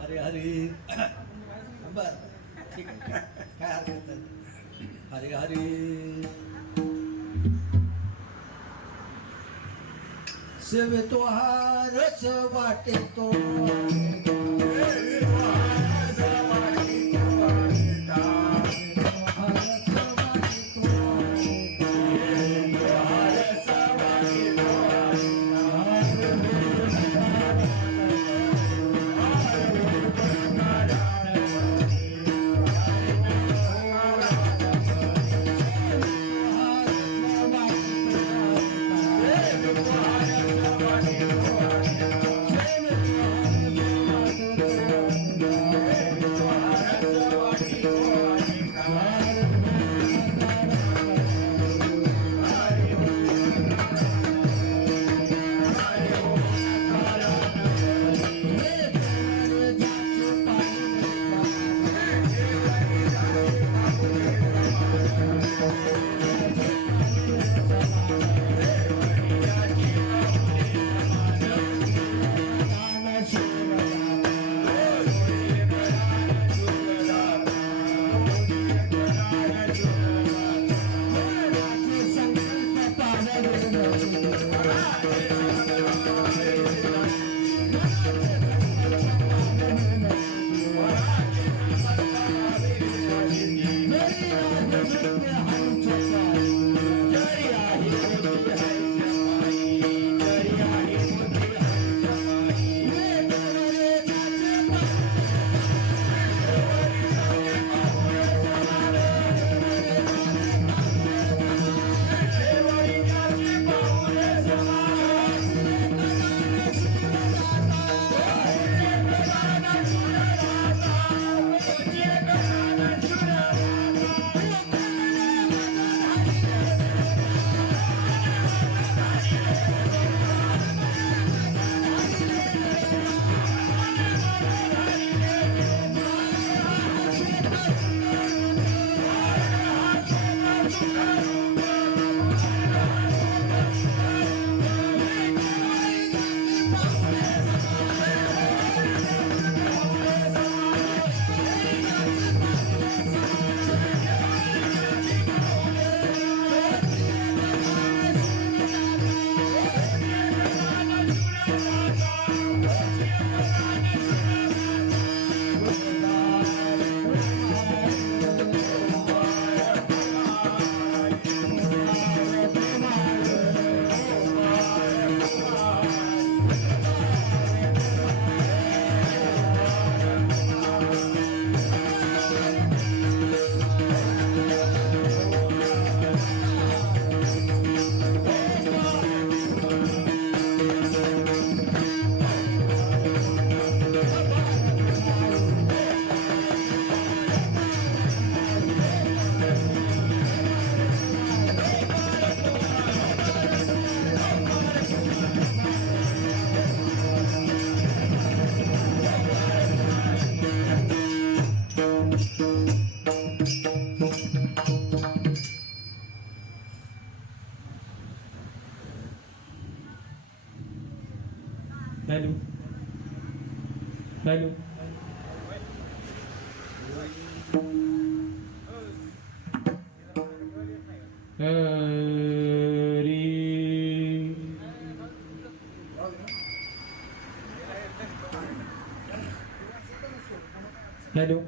हरे हरे बर ठीक आहे काय हरकत नाही. हरे हरे सेवे तो हारच वाटे तो हॅलो हॅलो हरी हॅलो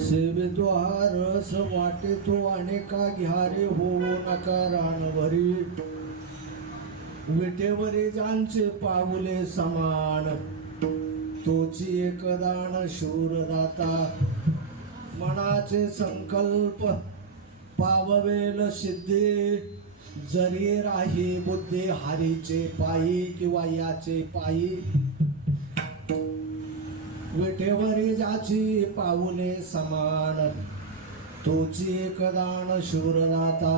सेवेद्वार रस वाटे तो अनेका घ्यारे होऊ नका रानभरी विटेवरी ज्यांचे पाऊले समान तोची एकदान शूरदाता मनाचे संकल्प पाववेल सिद्धे जरी राही बुद्धी हरीचे पायी किंवा याचे पायी विटेवरी ज्याची पाऊले समान तोची एकदान शूरदाता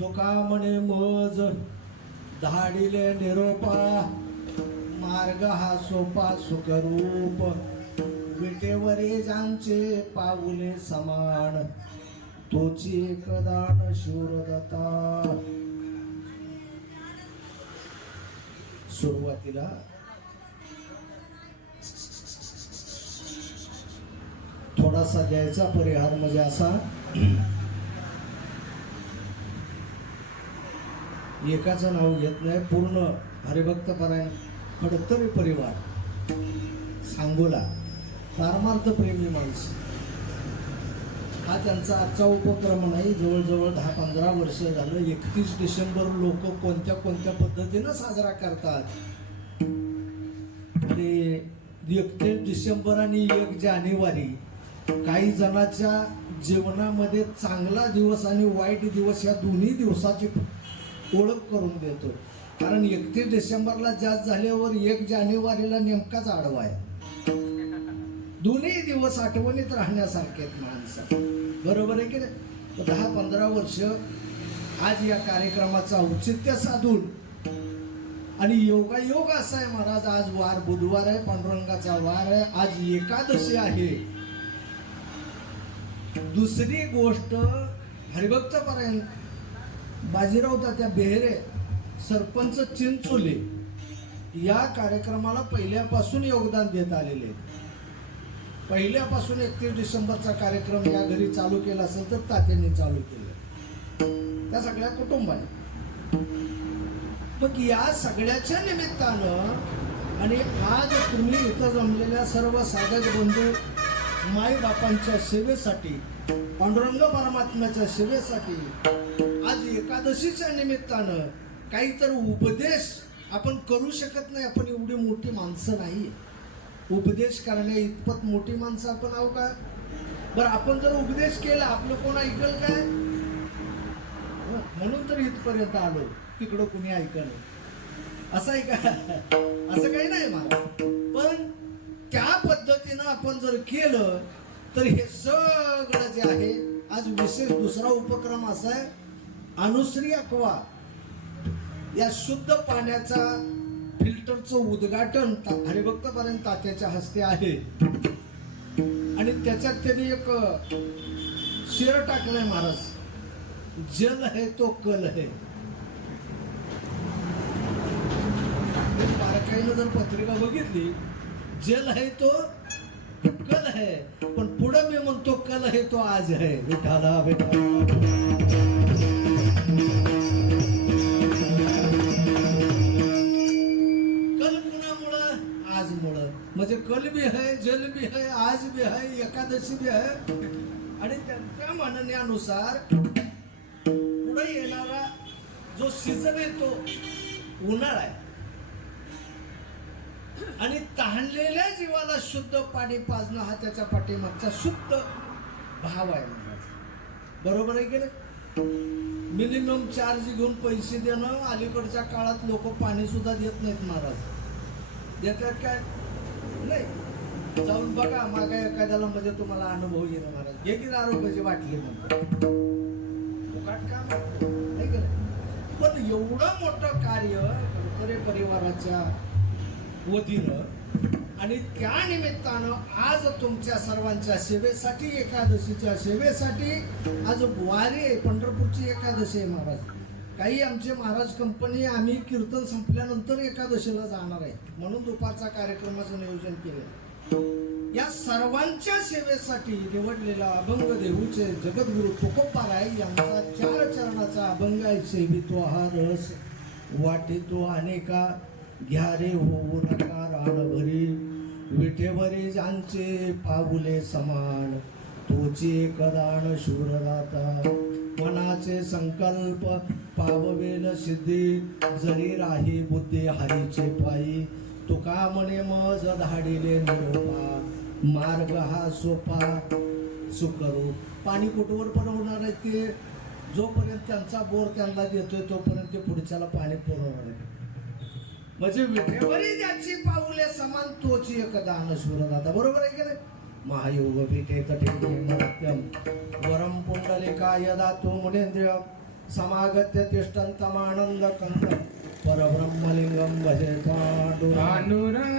तुका म्हणे मज धाडिले निरोपा मार्ग हा सोपा सुखरूप विटेवरी ज्यांचे पाऊले समान तोची एकदान शूरदाता. सुरुवातीला थोडासा द्यायचा परिहार म्हणजे असा, एकाचं नाव घेत नाही, पूर्ण हरिभक्त परायण खडतरी परिवार सांगोला पारमार्थ प्रेमी माणसं हा त्यांचा आजचा उपक्रम नाही. जवळजवळ 10-15 वर्ष झालं. 31 डिसेंबर लोक कोणत्या कोणत्या पद्धतीनं साजरा करतात आणि 31 डिसेंबर आणि 1 जानेवारी काही जणांच्या जीवनामध्ये चांगला दिवस आणि वाईट दिवस या दोन्ही दिवसाची ओळख करून देतो. कारण 31 डिसेंबरला जास्त झाल्यावर 1 जानेवारीला नेमकाच आडवा आहे. दोन्ही दिवस आठवणीत राहण्यासारखे आहेत माणसं, बरोबर आहे की नाही. 10-15 वर्ष आज या कार्यक्रमाचं औचित्य साधून आणि योगायोग असा आहे महाराज, आज वार बुधवार आहे, पांडुरंगाचा वार आहे, आज एकादशी आहे. दुसरी गोष्ट, हरिभक्त पारायण बाजीराव तात्या बेहेरे सरपंच चिंचोले या कार्यक्रमाला पहिल्यापासून योगदान देत आलेले. पहिल्यापासून 31 डिसेंबरचा कार्यक्रम या घरी चालू केला असेल तर तात्यांनी चालू केलं, त्या सगळ्या कुटुंबाने. मग या सगळ्याच्या निमित्तानं आणि आज तुम्ही इथं जमलेल्या सर्व साधक बंधू मायबापांच्या सेवेसाठी, पांडुरंग परमात्म्याच्या सेवेसाठी आज एकादशीच्या निमित्तानं काहीतरी उपदेश आपण करू शकत नाही. आपण एवढी मोठी माणसं नाही, उपदेश करण्या इतपत मोठी माणसं आपण आहो का? बरं, आपण जर उपदेश केला आपलं कोण ऐकल काय? म्हणून तर इथपर्यंत आलो, तिकडं कुणी ऐकलं असं आहे का? असं काही नाही मला. पण त्या पद्धतीनं आपण जर केलं तर हे सगळं जे आहे, आज विशेष दुसरा उपक्रम असा आहे, अनुश्री अक्वा या शुद्ध पाण्याचा फिल्टरचं उद्घाटन हरिभक्त पारायण तात्याच्या हस्ते आहे. आणि त्याच्यात त्यांनी एक शेर टाकलाय महाराज, जल है तो कल है. बारकाईनं जर पत्रिका बघितली, जल है तो कल है, पण पुढे मी म्हणतो कल है तो आज है. विठाला विठाला म्हणजे कल भी है, जल भी है, आज भी है, एकादशी भी है. आणि त्या म्हणण्यानुसार पुढे येणारा जो सीझन आहे तो उन्हाळा आहे. आणि तहानलेल्या जीवाला शुद्ध पाणी पाजणं हा त्याच्या पाठीमागचा शुद्ध भाव आहे महाराज. बरोबर आहे की नाही? मिनिमम चार्ज घेऊन पैसे देणं, अलीकडच्या काळात लोक पाणी सुद्धा देत नाहीत महाराज. देतात काय? नाही, जाऊन बघा मागा एखाद्याला, म्हणजे तुम्हाला अनुभव येईल महाराज. हे की आरोग्याची वाटली म्हणतात, पण एवढं मोठं कार्य गडकरी परिवाराच्या वतीनं आणि त्या निमित्तानं आज तुमच्या सर्वांच्या सेवेसाठी, एकादशीच्या सेवेसाठी आज वारी आहे, पंढरपूरची एकादशी आहे महाराज. काही आमचे महाराज कंपनी आम्ही कीर्तन संपल्यानंतर एकादशीला जाणार आहे म्हणून दुपारचा कार्यक्रमाचं नियोजन केलं. या सर्वांच्या सेवेसाठी निवडलेला अभंग देहूचे जगद्गुरु तुकोबाराय यांचा 4 चरणाचा अभंग आहे. सेवितो हा रस वाटितो अनेका, घ्या रे होऊ नका रानभरी, विठेवरी ज्यांचे पाऊले समान, तोची एकदान शूरदाता, मनाचे संकल्प पाववेल सिद्धी, जरी राही बुद्धी हरीचे पायी, तुका म्हणे मज धाडिले निरोपा, मार्ग हा सोपा सुकरू. पाणी कुठवर पण होणार आहे ते, जोपर्यंत त्यांचा बोर त्यांना देतोय तोपर्यंत ते पुढच्याला पाणी पुरवणार आहे. म्हणजे विठेवरी ज्याची पाऊले समान, तोची एकदान शूरदाता. बरोबर आहे की नाही? महायोग पीठे तटे मत्यम वरम पुंडलिकाय दातु मुनेन्द्रिय, समागत्य तिष्ठन्तमानंद कंद, परब्रह्मलिंगम भजे पांडुरंग.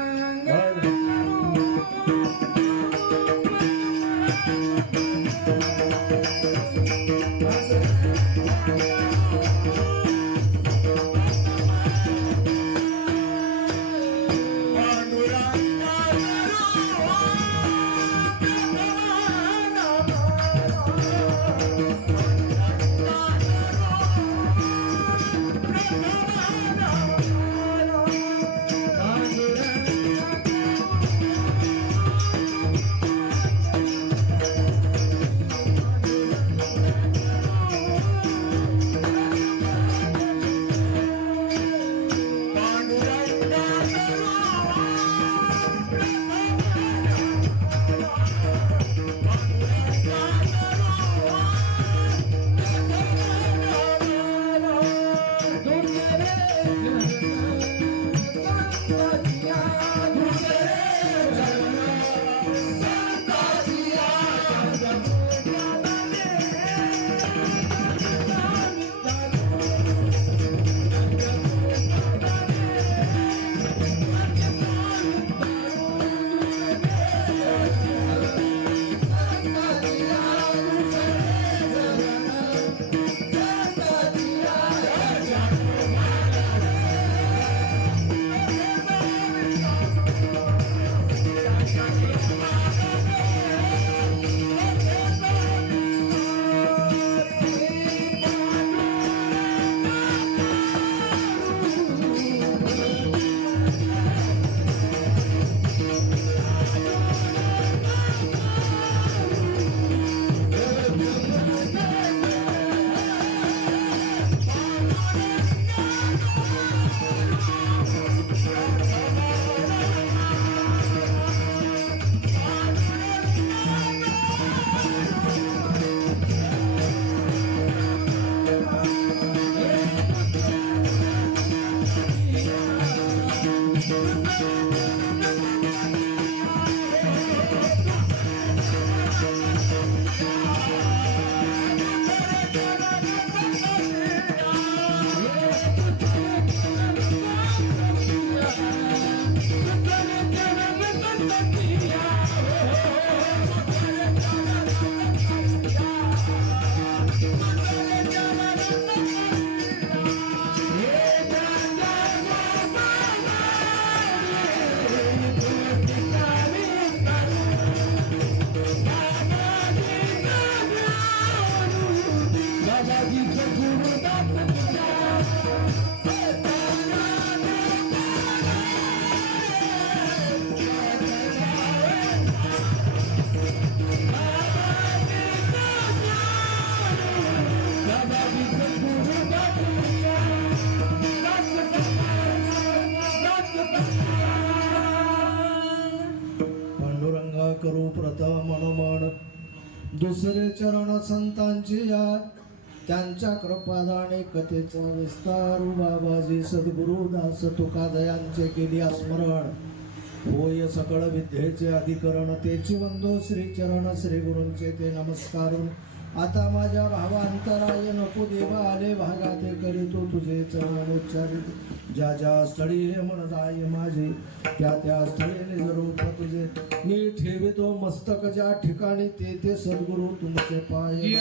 करत मनोमन दुसरे चरण संतांची या त्यांच्या कृपादाने कथेचा विस्तार बाबाजी सद्गुरु दास तुकादयांचे केली स्मरण होय सकळ विद्येचे अधिकरण तेची वंदो श्री चरण श्री गुरूंचे ते नमस्कारून आता माझ्या भावांतराय नको देवा आले भागाते करीतो तुझे चरण उच्चारित ज्या ज्या स्थळी हे मन जाय माझे त्या त्या स्थळी निजरूप तुझे मी ठेवितो मस्तक ज्या ठिकाणी ते ते सद्गुरु तुमचे पाय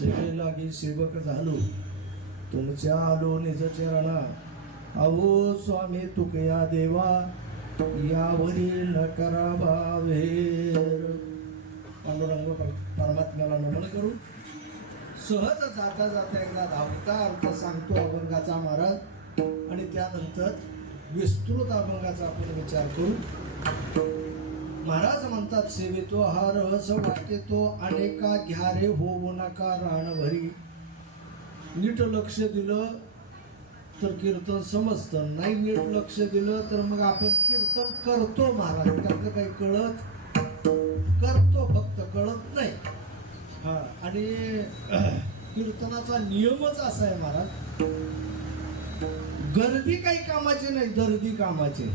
सेवेलागी सेवक झालो तुमच्या आलो निज चरणा अहो स्वामी तुकया देवा यावरील न करावा वेर. पांडुरंग परमात्म्याला नमन करू. सहज जाता जाता एकदा धावता अर्थ सांगतो अभंगाचा महाराज आणि त्यानंतर विस्तृत अभंगाचा आपण विचार करू. महाराज म्हणतात सेवितो हा रहस वाटेतो अनेका घ्या रे होऊ नका राणभरी. नीट लक्ष दिलं तर कीर्तन समजतं, नाही नीट लक्ष दिलं तर मग आपण कीर्तन करतो महाराज, त्यातलं काही कळत करतो फक्त कळत नाही. हा आणि कीर्तनाचा नियमच असा आहे महाराज, गर्दी काही कामाची नाही, गर्दी कामाची.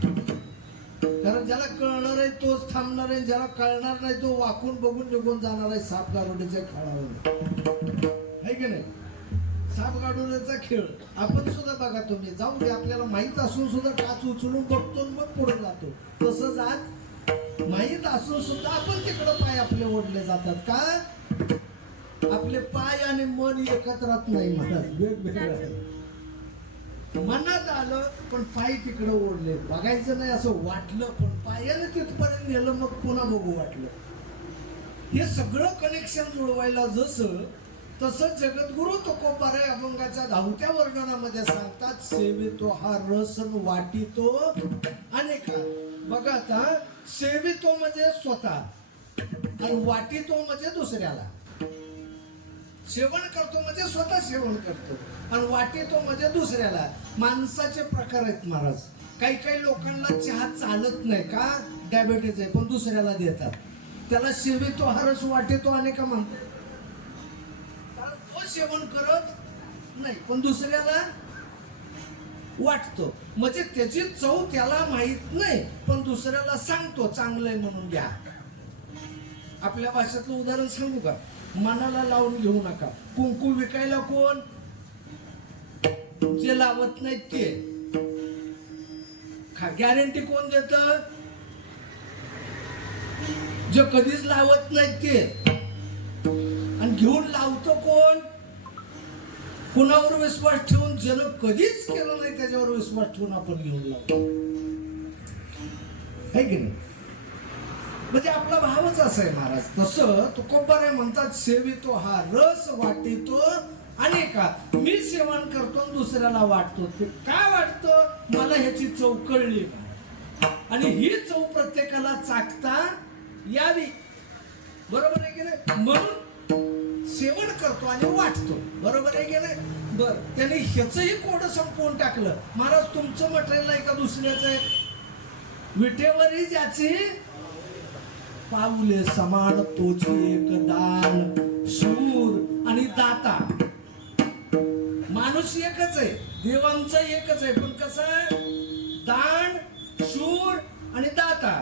कारण ज्याला कळणार आहे तोच थांबणार आहे, ज्याला कळणार नाही तो वाकून बघून निघून जाणार आहे. साप गारुडीच्या खेळावर आहे की नाही, साप गारुडीचा खेळ. आपण सुद्धा बघा, तुम्ही जाऊ दे, आपल्याला माहित असून सुद्धा टाच उचलून बघतो मग पुढे जातो. तसंच आज माहित असून सुद्धा आपण तिकडं पाय आपले ओढले जातात. का आपले पाय आणि मन एकत्रात नाही म्हणत, वेगवेगळे आहे. मनात आलं पण पाय तिकडं ओढले, बघायचं नाही असं वाटलं पण पायाने तिथपर्यंत नेलं, मग पुन्हा बघू वाटलं. हे सगळं कनेक्शन जुळवायला जसं तसं जगद्गुरु तुकोबाराय अभंगाच्या 10व्या वर्णनामध्ये सांगतात, सेवितो हा रस वाटितो अनेका. बघा आता, सेवितो म्हणजे स्वतः आणि वाटितो म्हणजे दुसऱ्याला. सेवन करतो म्हणजे स्वतः सेवन करतो आणि वाटेतो म्हणजे दुसऱ्याला. माणसाचे प्रकार आहेत महाराज. काही काही लोकांना चहा चालत नाही, का डायबिटीज आहे, पण दुसऱ्याला देतात. त्याला सेवितो हरस वाटेतो अनेका म्हणतात, कारण तो सेवन करत नाही पण दुसऱ्याला वाटतो. म्हणजे त्याची चव त्याला माहित नाही, पण दुसऱ्याला सांगतो चांगलंय म्हणून घ्या. आपल्या भाषेतलं उदाहरण सांगू का? मनाला लावून घेऊ नका. कुंकू विकायला कोण? जे लावत नाहीत ते. गॅरंटी कोण देत? जे कधीच लावत नाहीत ते. आणि घेऊन लावतो कोण? कुणावर विश्वास ठेवून ज्यानं कधीच केलं नाही त्याच्यावर विश्वास ठेवून आपण घेऊन लावतो, है की नाही? म्हणजे आपला भावच असा आहे महाराज. तसं तुकोबारे म्हणतात, सेवितो हा रस वाटितो अनेका. मी सेवन करतो आणि दुसऱ्याला वाटतो. ते काय वाटतं? मला ह्याची चव कळली आणि ही चव प्रत्येकाला चाखता यावी. बरोबर आहे की नाही? म्हणून सेवन करतो आणि वाटतो. बरोबर आहे की नाही? बर, त्याने ह्याचंही कोड संपवून टाकलं. महाराज तुमचं मटेरियल आहे का दुसऱ्याचं आहे? विटेवरी ज्याची पाऊले समान तोची एक दान शूर आणि दाता. माणूस एकच आहे, देवांचं एकच आहे, पण कसं? दान शूर आणि दाता.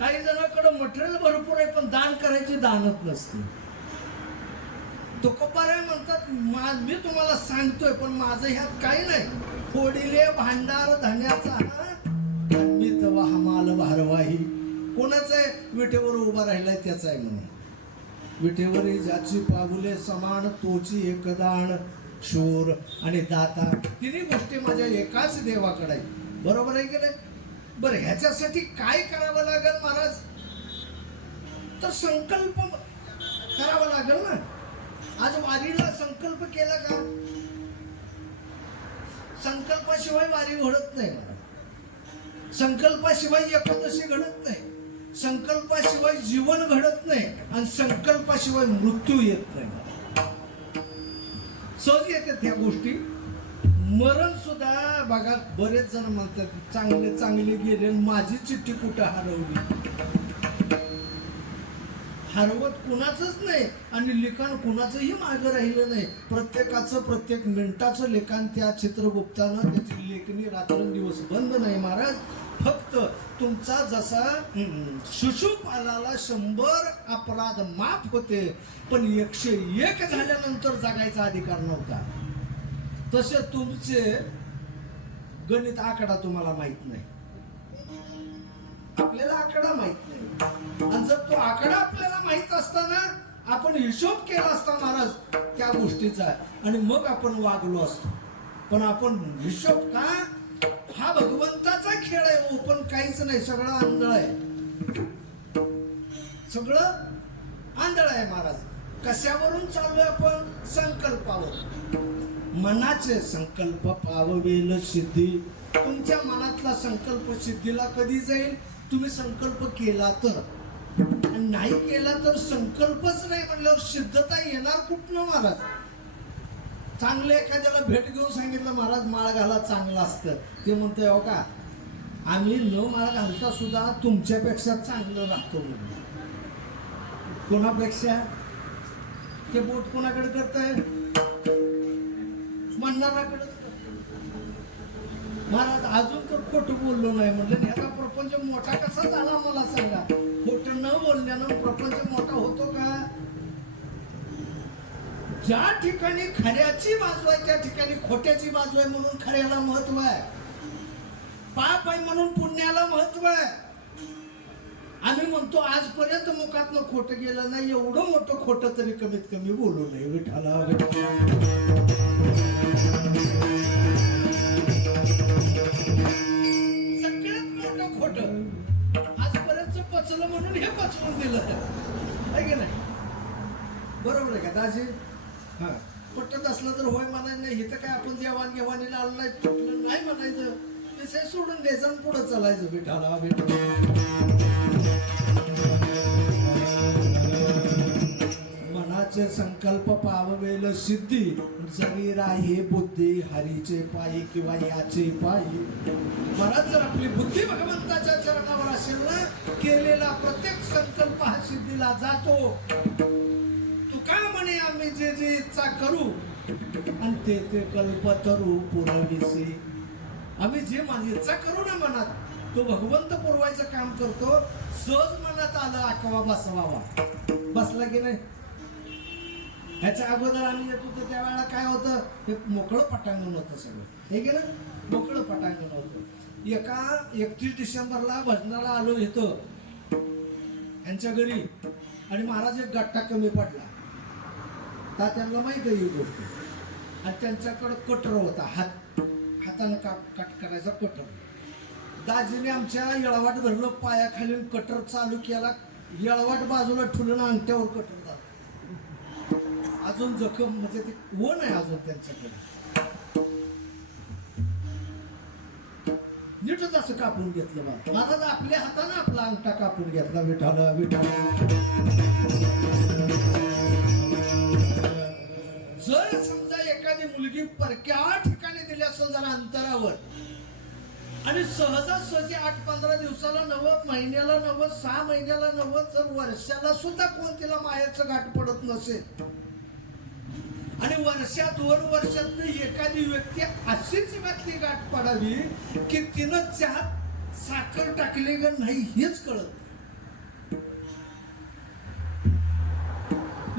काही जणांकडे मटेरियल भरपूर आहे पण दान करायची दानत नसते. तुकोबाराय म्हणतात, मी तुम्हाला सांगतोय पण माझं ह्यात काही नाही. फोडिले भांडार धन्याचा मी तवा हमाल भारवाही. कोणाच आहे? विटेवर उभा राहिलाय त्याचा आहे म्हणे. विटेवरी ज्याची पाऊले समान तोची एकदान शूर आणि दाता. तिन्ही गोष्टी माझ्या एकाच देवाकडे आहेत. बरोबर आहे की नाही? बरं, ह्याच्यासाठी काय करावं लागेल महाराज? तर संकल्प करावा लागेल ना. आज वारीला संकल्प केला का? संकल्पाशिवाय वारी घडत नाही महाराज. संकल्पाशिवाय एकादशी घडत नाही. संकल्पाशिवाय जीवन घडत नाही आणि संकल्पाशिवाय मृत्यू येत नाही. सहज येतात ह्या गोष्टी. मरण सुद्धा बघा, बरेच जण म्हणतात चांगले चांगले गेले, माझी चिठ्ठी कुठं हरवली. हरवत कुणाचंच नाही आणि लिखाण कुणाचंही मागं राहिलं नाही. प्रत्येकाचं प्रत्येक मिनिटाचं लिखाण त्या चित्रगुप्तानं त्याची लेखणी रात्रंदिवस बंद नाही महाराज. फक्त तुमचा जसा शिशुपालाला 100 अपराध माफ होते पण 101 झाल्यानंतर जगायचा अधिकार नव्हता, तसे तुमचे गणित आकडा तुम्हाला माहित नाही. आपल्याला आकडा माहित नाही. आणि जर तो आकडा आपल्याला माहित असताना आपण हिशोब केला असता महाराज त्या गोष्टीचा आणि मग आपण वागलो असतो. पण आपण हिशोब का? हा भगवंताचा खेळ आहे. हो, पण काहीच नाही. सगळं आंधळ आहे. सगळं आंधळ आहे महाराज. कशावरून चाललोय आपण? संकल्पावर. मनाचे संकल्प पाववेल सिद्धी. तुमच्या मनातला संकल्प सिद्धीला कधी जाईल? तुम्ही संकल्प केला तर. नाही केला तर संकल्पच नाही म्हणल्यावर सिद्धता येणार कुठनं महाराज? चांगलं एखाद्याला भेट घेऊन सांगितलं महाराज माळ घाला चांगलं असतं, ते म्हणतोय हो का आम्ही न माळ घालता सुद्धा तुमच्यापेक्षा चांगलं राहतो म्हणून. कोणापेक्षा? ते बोट कोणाकडे करताय? म्हणणाराकडे. महाराज अजून तर खोटं बोललो नाही म्हणलं. ह्याचा प्रपंच मोठा कसा झाला मला सांगा? खोटं न बोलण्यानं प्रपंच मोठा होतो का? ज्या ठिकाणी खऱ्याची बाजू आहे त्या ठिकाणी खोट्याची बाजू आहे म्हणून खऱ्याला महत्व आहे. पाप आहे म्हणून पुण्याला महत्व आहे. आम्ही म्हणतो आजपर्यंत मुखातनं खोटं गेलं नाही, एवढं मोठं खोटं तरी कमीत कमी बोलू नये. विठाला सगळ्यात मोठं खोटं आजपर्यंत पचलं म्हणून हे पचवून दिलं आहे की नाही? बरोबर आहे का दाजी? हा, पटत असलं तर होय म्हणायचं नाही. इथं काय आपण देवाणघेवाणीला आलो नाही, पटलं नाही म्हणायचं, विषय सोडून द्यायचं आणि पुढे चालायचं. विठाला मनाचे संकल्प पाववेल सिद्धी. जरी राही बुद्धी हरीचे पायी किंवा याचे पायी. महाराज जर आपली बुद्धी भगवंताच्या चरणावर असेल ना, केलेला प्रत्येक संकल्प हा सिद्धीला जातो. तुका म्हणे आम्ही जे जी इच्छा करू आणि ते ते कल्पतरू पुरविसी. आम्ही जे इच्छा करू ना मनात तो भगवंत पुरवायचं काम करतो. सहज मनात आलं आकवा बसवावा, बसला की नाही. ह्याच्या अगोदर आम्ही येत होतो त्यावेळेला काय होतं, हे मोकळं पटांगण होतं सगळं, हे की ना, मोकळं पटांगण होतं. एका 31 डिसेंबरला भजनाला आलो इथं यांच्या घरी, आणि महाराज एक गट्टा कमी पडला. तात्यांना माहित आहे ही गोष्ट. आणि त्यांच्याकडं कटर होता, हातानं कट करायचा कटर. दाजीने आमच्या येळवाट धरलं, पायाखाली कटर चालू केला, येळवाट बाजूला ठुलं, अंगठ्यावर कटर झालं. अजून जखम म्हणजे ते कोण आहे अजून त्यांच्याकडे. नीटच असं कापून घेतलं बा महाराज, आपल्या हाताने आपला अंगठा कापून घेतला. विठाल विठाल. जर समजा एखादी मुलगी परक्या ठिकाणी दिली असेल जरा अंतरावर, आणि सहजासहजी 8-15 दिवसाला नवं, महिन्याला नवं, 6 महिन्याला नवं, जर वर्षाला सुद्धा कोण तिला मायाचं गाठ पडत नसेल, आणि वर्षात 2 वर्षात एखादी व्यक्ती अशी जीवातली गाठ पडावी की तिनं चहात साखर टाकली का नाही हेच कळत.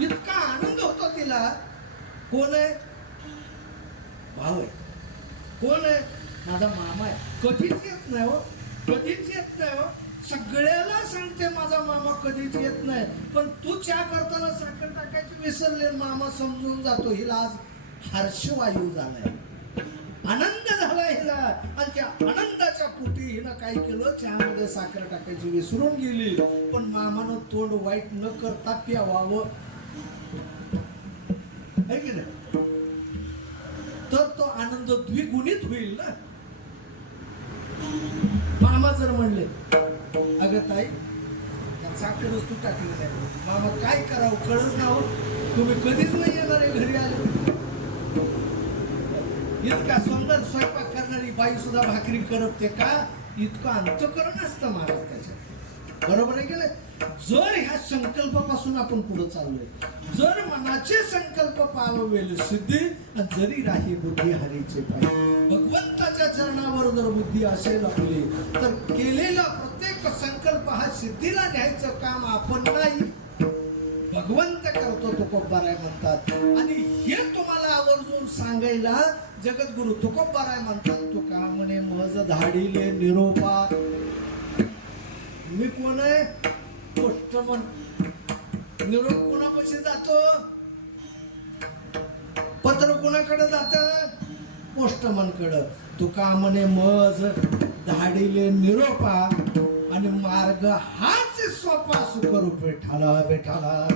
इतका आनंद होतो तिला. कोण आहे? भाऊ आहे. कोण आहे? माझा मामा आहे. कधीच येत नाही हो, कधीच येत नाही हो. सगळ्याला सांगते माझा मामा कधीच येत नाही, पण तू चहा करताना साखर टाकायची विसरले. मामा समजून जातो हिला आज हर्षवायू झालाय, आनंद झाला हिला. आणि त्या आनंदाच्या पोटी हिनं काय केलं, चहामध्ये साखर टाकायची विसरून गेली. पण मामानं तोंड वाईट न करता प्यावावं, है की नाही, तर तो आनंद द्विगुणित होईल ना. मामा जर म्हणले अगं ताई साखरच तू टाकली नाही, मामा काय करावं कळच ना हो, तुम्ही कधीच नाही येणार आहे घरी आले. इतका सुंदर स्वयंपाक करणारी बाई सुद्धा भाकरी करत ते का, इतकं अंतःकरण असतं महाराज त्याच्यात. बरोबर आहे की नाही. जर ह्या संकल्पापासून आपण पुढे चाललोय, जर मनाचे संकल्प पाववेल सिद्धी, जरी राही बुद्धी हरीचे पाहिजे. भगवंताच्या चरणावर जर बुद्धी असेल आपली, तर केलेला प्रत्येक संकल्प हा सिद्धीला न्यायचं काम आपण नाही, भगवंत करतो. तुकोबाराय म्हणतात. आणि हे तुम्हाला आवर्जून सांगायला जगद्गुरु तुकोबाराय म्हणतात. तुका म्हणे मज धाडीले निरोपा. मी कोण आहे? पोस्टमन. निरोप कोणापाशी जातो? पत्र कोणाकडे जात? पोस्टमन कडे. तुका म्हणे मज धाडीले निरोपा, आणि मार्ग हाच सोपा सुखरूप विठाला विठाला.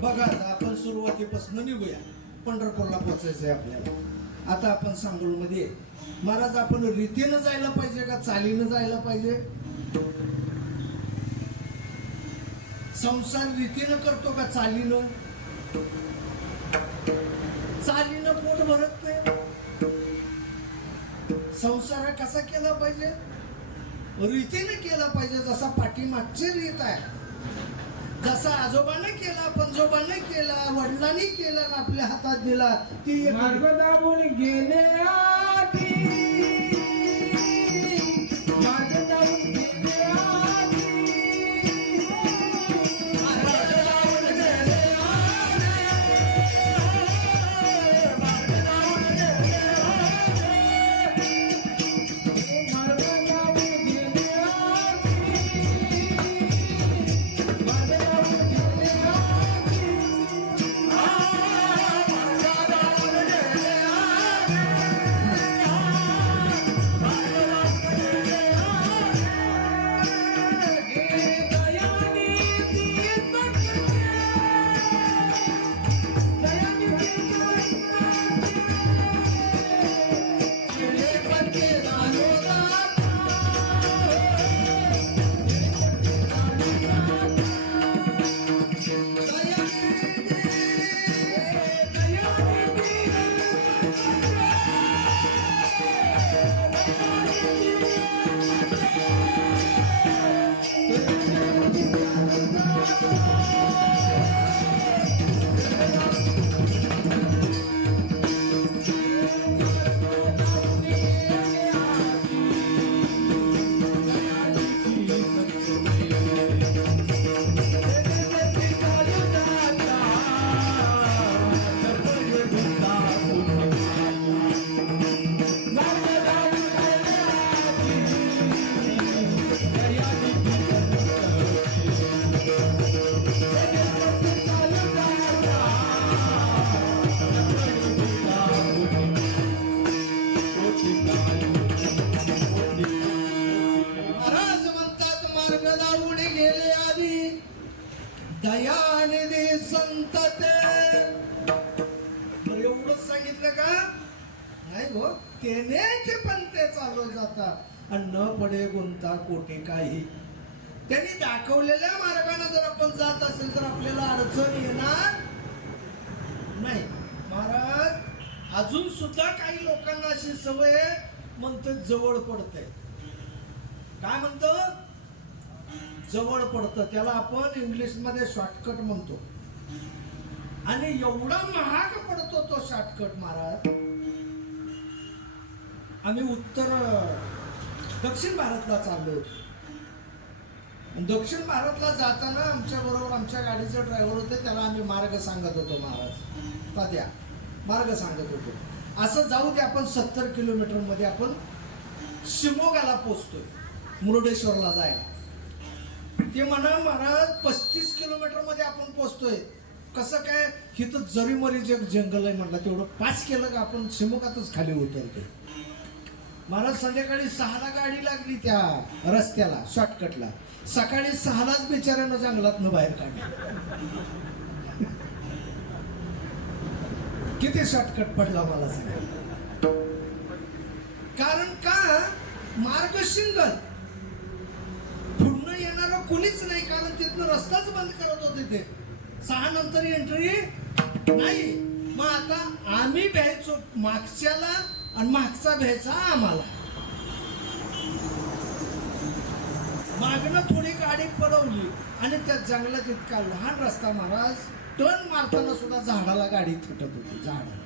बघा आपण सुरुवातीपासून निघूया. पंढरपूरला पोहोचायचंय आपल्याला. आता आपण सांगोल मध्ये. महाराज आपण रीतीनं जायला पाहिजे का चालीनं जायला पाहिजे? संसार रीतीनं करतो का चालीनं? चालीनं पोट भरत नाही. संसार कसा केला पाहिजे? रीतीने केला पाहिजे. जसा पाठीमागची रीत आहे, जसा आजोबाने केला, पंजोबाने केला, वडिलांनी केला, आपल्या हातात दिला, ती मार्ग दाबून गेले आधी, मार्ग दाबून गेले आधी, मार्ग दाबून गेले आधी, मार्ग दाबून गेले आधी, मार्ग दाबून गेले आधी. मार्ग लावून गेले आधी दयानिधी संत ते. एवढंच सांगितलं का नाही गो, तेनेच पण ते चालू जातात आणि न पडे गुंता कोटी काही. त्यांनी दाखवलेल्या मार्गाने जर आपण जात असेल तर आपल्याला अडचण येणार नाही. महाराज अजून सुद्धा काही लोकांना अशी सवय म्हणतो जवळ पडते. काय म्हणतो? जवळ पडतं. त्याला आपण इंग्लिश मध्ये शॉर्टकट म्हणतो. आणि एवढा महाग पडतो तो शॉर्टकट. महाराज आम्ही दक्षिण भारतला चाललो. दक्षिण भारतला जाताना आमच्या बरोबर आमच्या गाडीचे ड्रायव्हर होते. त्याला आम्ही मार्ग सांगत होतो. महाराज तात्या मार्ग सांगत होतो. असं जाऊ दे आपण 70 किलोमीटर मध्ये आपण शिमोगाला पोहोचतोय मुरुडेश्वरला जायला. ते म्हणा महाराज 35 किलोमीटर मध्ये आपण पोहोचतोय. कसं काय? इथं जरीमरीच एक जंगल आहे म्हटलं. तेवढं पास केलं का आपण शिमोगातच खाली उतरतो. महाराज संध्याकाळी 6ला गाडी लागली त्या रस्त्याला शॉर्टकटला. सकाळी 6लाच बिचाऱ्यानं जंगलातनं बाहेर काढलं. किती शॉर्टकट पडला मला सांग. कारण का? मार्ग सिंगल. पुन्हा येणारं कुणीच नाही. कारण तिथनं रस्ताच बंद करत होते ते. 6 नंतर एंट्री नाही. मग आता आम्ही भ्यायचो मागच्याला आणि मागचा भ्यायचा आम्हाला. मागणं थोडी गाडी पळवली आणि त्या जंगलात इतका लहान रस्ता. महाराज टर्न मारताना सुद्धा झाडाला गाडी तुटत होती. झाडाला.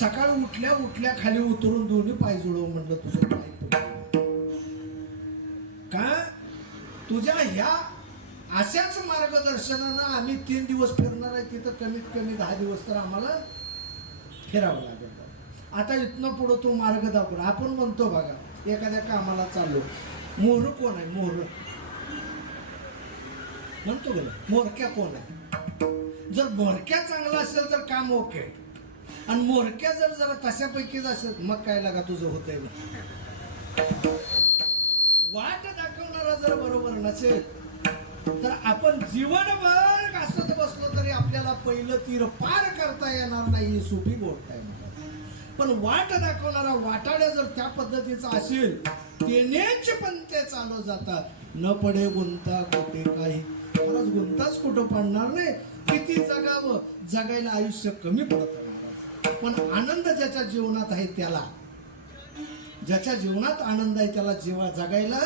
सकाळी उठल्या उठल्या खाली उतरून दोन्ही पाय जुळव म्हणलं तुझं पाय का? तुझ्या ह्या अशाच मार्गदर्शनानं आम्ही 3 दिवस फिरणार आहे. तिथं कमीत कमी 10 दिवस तर आम्हाला फिरावं लागेल. आता इथनं पुढं तो मार्ग दाखवला. आपण म्हणतो बघा एखाद्या कामाला चाललो. मोहर कोण आहे? मोहर म्हणतो बघा. मोरक्या कोण आहे? जर मोरक्या चांगला असेल तर काम ओके. आणि मोरक्या जर जरा तशापैकीच असेल मग काय लागा तुझं होतंय. वाट दाखवणारा जर बरोबर नसेल तर आपण जीवनभर घासत बसलो तरी आपल्याला पहिलं तीर पार करता येणार नाही. ही सोपी गोष्ट आहे. पण वाट दाखवणारा वाटाड्या जर त्या पद्धतीचा असेल तेनेच पण ते चालू जातात. न पडे गुंता कोठे काही. महाराज गुंताच कुठं पडणार नाही. किती जगावं, जगायला आयुष्य कमी पडतं महाराज. पण आनंद ज्याच्या जीवनात आहे त्याला, ज्याच्या जीवनात आनंद आहे त्याला जेव्हा जगायला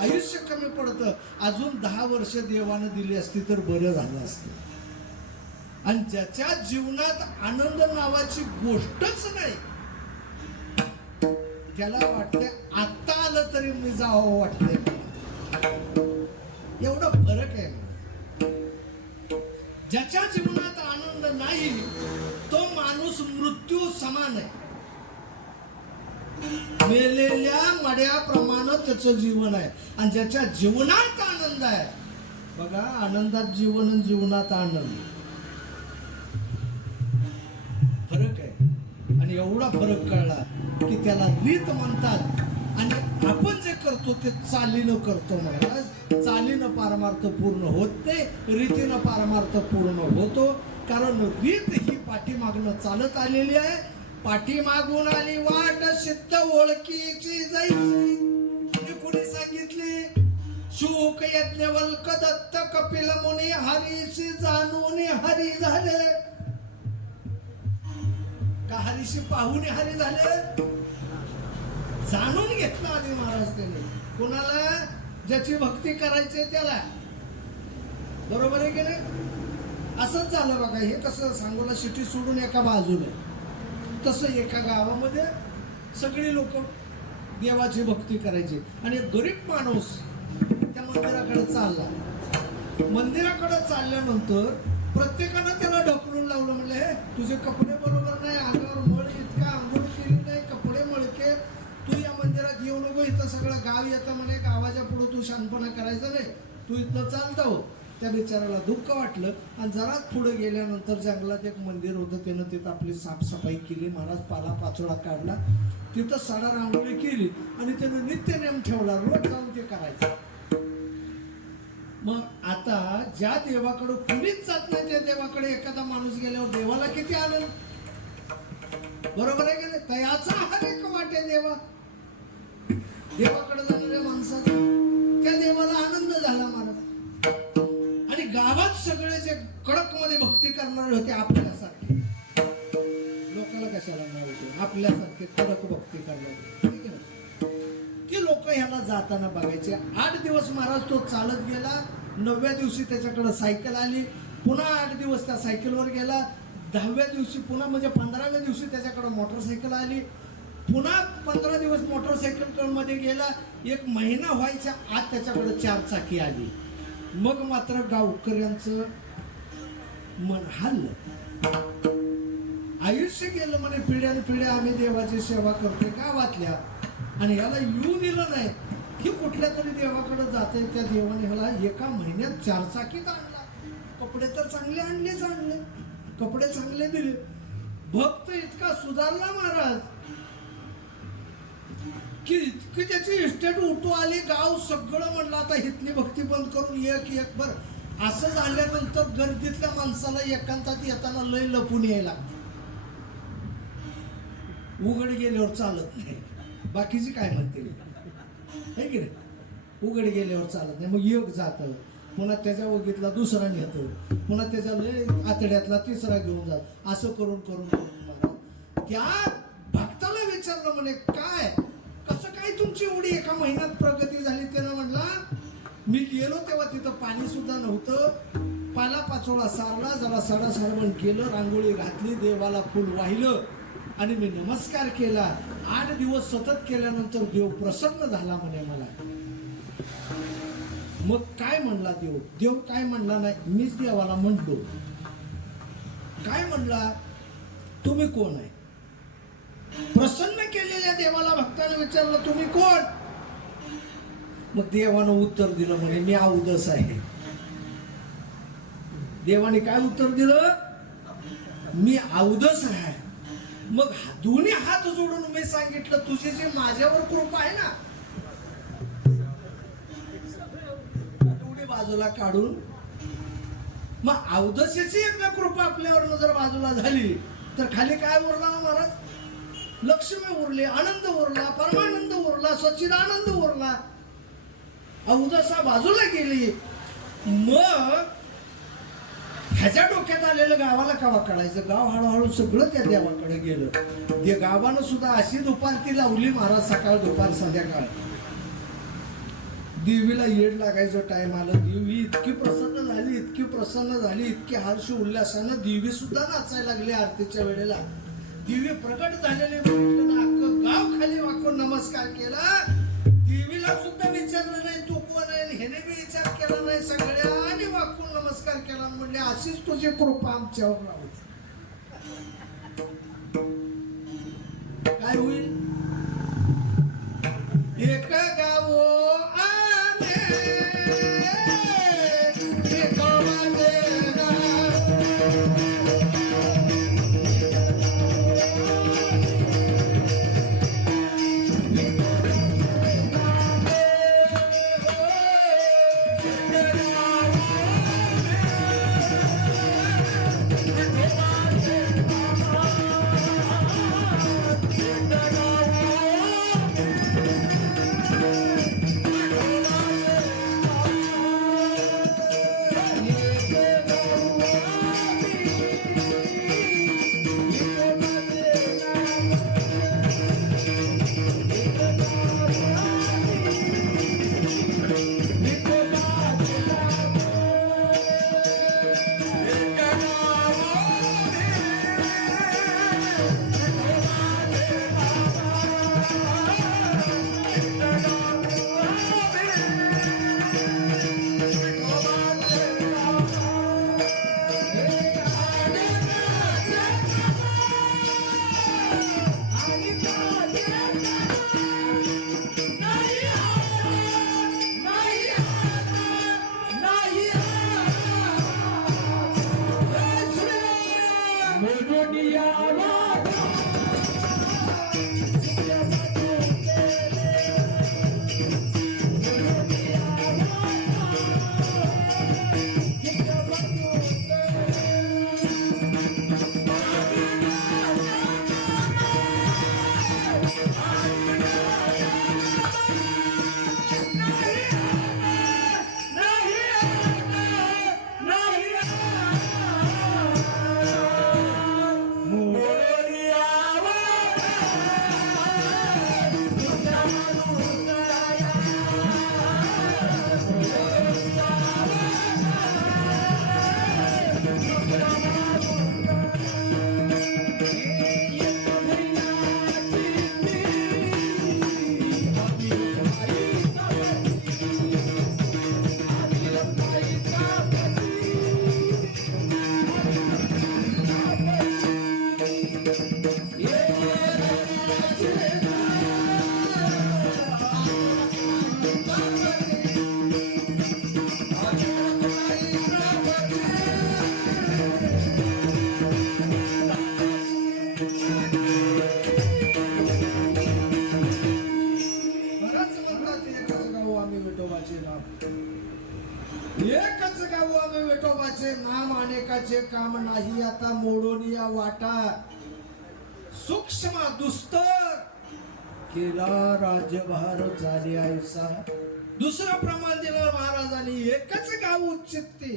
आयुष्य कमी पडतं. अजून 10 वर्ष देवानं दिली असती तर बरं झालं असतं. आणि ज्याच्या जीवनात आनंद नावाची गोष्टच नाही त्याला वाटतंय आता आलं तरी मी जावं वाटतंय. एवढा फरक आहे. ज्याच्या जीवनात आनंद नाही तो माणूस मृत्यू समान आहे. मेलेल्या मड्याप्रमाणे त्याचं जीवन आहे. आणि ज्याच्या जीवनात आनंद आहे बघा, आनंदात जीवन आणि जीवनात आनंद फरक आहे. आणि एवढा फरक कळला की त्याला रीत म्हणतात. आणि आपण जे करतो ते चालीनं करतो महाराज. चालीनं पारमार्थ पूर्ण होत नाही, रीतीनं पारमार्थ पूर्ण होतो. कारण रीत ही पाठीमागनं चालत आलेली आहे. पाठीमागून आली वाट सिद्ध ओळखीची जायची. कोणी सांगितली? शुक यज्ञवल्क दत्त कपिल मुनी हरीशी जाणून हरी झाले. का हरीशी पाहून हरी झाले? जाणून घेतलं आधी महाराज त्यांनी. कोणाला? ज्याची भक्ती करायची त्याला. बरोबर आहे की नाही? असंच झालं बघा. हे कसं सांगोला सिटी सोडून एका बाजूला, तसं एका गावामध्ये सगळी लोक देवाची भक्ती करायची. आणि एक गरीब माणूस त्या मंदिराकडे चालला. मंदिराकडे चालल्यानंतर प्रत्येकानं त्याला ढकलून लावलं. म्हणलं हे तुझे कपडे बरोबर नाही, अंगावर मळ इतका, आंघोळ केली नाही, कपडे मळके, तू या मंदिरात येऊ नको. इथं सगळं गाव येतं म्हणे. गावाच्या पुढे तू शांतपणा करायचा नाही, तू इथनं चालता हो. त्या बिचाराला दुःख वाटलं. आणि जरा पुढे गेल्यानंतर जंगलात एक मंदिर होतं. त्यानं तिथं आपली साफसफाई केली. महाराज पाला पाचोळा काढला. तिथं सडा रांगोळी केली आणि त्यानं नित्यनेम ठेवला. रोज जाऊन ते करायचं. मग आता ज्या देवाकडे कुणीच जात नाही त्या देवाकडे एखादा माणूस गेल्यावर देवाला किती आनंद. बरोबर आहे की नाही. तयाचा हर एक वाटे देवा. देवाकडे जाणाऱ्या माणसाचा त्या देवाला आनंद झाला महाराज. आणि गावात सगळे जे कडक मध्ये भक्ती करणारे होते आपल्यासारखे, लोकांना कशाला नाव होते, आपल्यासारखे कडक भक्ती करणारे, ठीक आहे ना. ती लोक ह्याला जाताना बघायचे. 8 दिवस महाराज तो चालत गेला. 9व्या दिवशी त्याच्याकडे सायकल आली. पुन्हा 8 दिवस त्या सायकलवर गेला. 10व्या दिवशी पुन्हा म्हणजे 15व्या दिवशी त्याच्याकडे मोटरसायकल आली. पुन्हा 15 दिवस मोटरसायकल मध्ये गेला. 1 महिना व्हायच्या आत त्याच्याकडे 4 चाकी आली. मग मात्र गावकऱ्यांचं मन हल्लं. आयुष्य गेलं म्हणे. पिढ्यान पिढ्या आम्ही देवाची सेवा करतोय गावातल्या, आणि याला येऊ दिलं नाही की कुठल्या तरी देवाकडे जाते. त्या देवाने ह्याला 1 महिन्यात 4 चाकीत आणला. कपडे तर चांगले आणले, कपडे चांगले दिले. भक्त इतका सुधारला महाराज की त्याची इस्टेट उठू आली. गाव सगळं म्हणलं आता हितली भक्ती बंद करून एक बर. असं झाल्यानंतर गर्दीतल्या माणसाला एकांतात येताना लय लपून यायला लागतं. उघड गेल्यावर चालत नाही. बाकीची काय म्हणते है की नाही. उघड गेल्यावर चालत नाही. मग एक जात, पुन्हा त्याच्या ओगीतला दुसरा नेतो, पुन्हा त्याच्या लय आतड्यातला तिसरा घेऊन जात. असं करून त्या भक्ताला विचारलं म्हणे काय कसं काय तुमची एवढी 1 महिन्यात प्रगती झाली. त्यानं म्हणला मी गेलो तेव्हा तिथं पाणी सुद्धा नव्हतं. पाला पाचोळा सारला, जरा सडासडबण केलं, रांगोळी घातली, देवाला फुल वाहिलं आणि मी नमस्कार केला. 8 दिवस सतत केल्यानंतर देव प्रसन्न झाला म्हणे मला. मग काय म्हणला देव. देव काय म्हणला नाही, मीच देवाला म्हणलो. काय म्हणला, तुम्ही कोण आहे. प्रसन्न केलेल्या देवाला भक्ताने विचारलं तुम्ही कोण. मग देवानं उत्तर दिलं म्हणे मी अवधस आहे. देवाने काय उत्तर दिलं, मी अवधस आहे. मग दोन्ही हात जोडून मी सांगितलं तुझी जी माझ्यावर कृपा आहे ना, तेवढी बाजूला काढून. मग अवधसेची एकदा कृपा आपल्यावर जर बाजूला झाली तर खाली काय उरला महाराज. लक्ष्मी उरली, आनंद उरला, परमानंद उरला, सच्चिदानंद उरला. अवधसा बाजूला गेली. मग ह्याच्या डोक्यात आलेलं गावाला कावा काढायचं. गाव हळूहळू सगळं त्या देवाकडे गेलं. ते गावानं सुद्धा अशी दुपारती लावली महाराज, सकाळ दुपार संध्याकाळ. देवीला येड लागायचं टाइम आलं. देवी इतकी प्रसन्न झाली, इतकी हर्ष उल्हासानं देवी सुद्धा नाचायला लागली. आरतीच्या वेळेला देवी प्रकट झालेली बघितलं ना, अख्खं गाव खाली वाकून नमस्कार केला. देवीला सुद्धा विचारलं नाही तू कोण आहे, ह्याने बी विचार केला नाही. सगळ्यांनी वाकून नमस्कार केला. म्हणले अशीच तुझी कृपा आमच्यावर राहू. काय होईल. एक गावो विठोबाचे नाम. एकच गाऊ आम्ही विठोबाचे नाम, अनेकाचे काम नाही आता मोडून या वाटा. सूक्ष्म दुस्तर केला राज्यभार झाली ऐसा. दुसरं प्रमाण दिलं महाराजांनी. एकच गाव उच्चित्ती,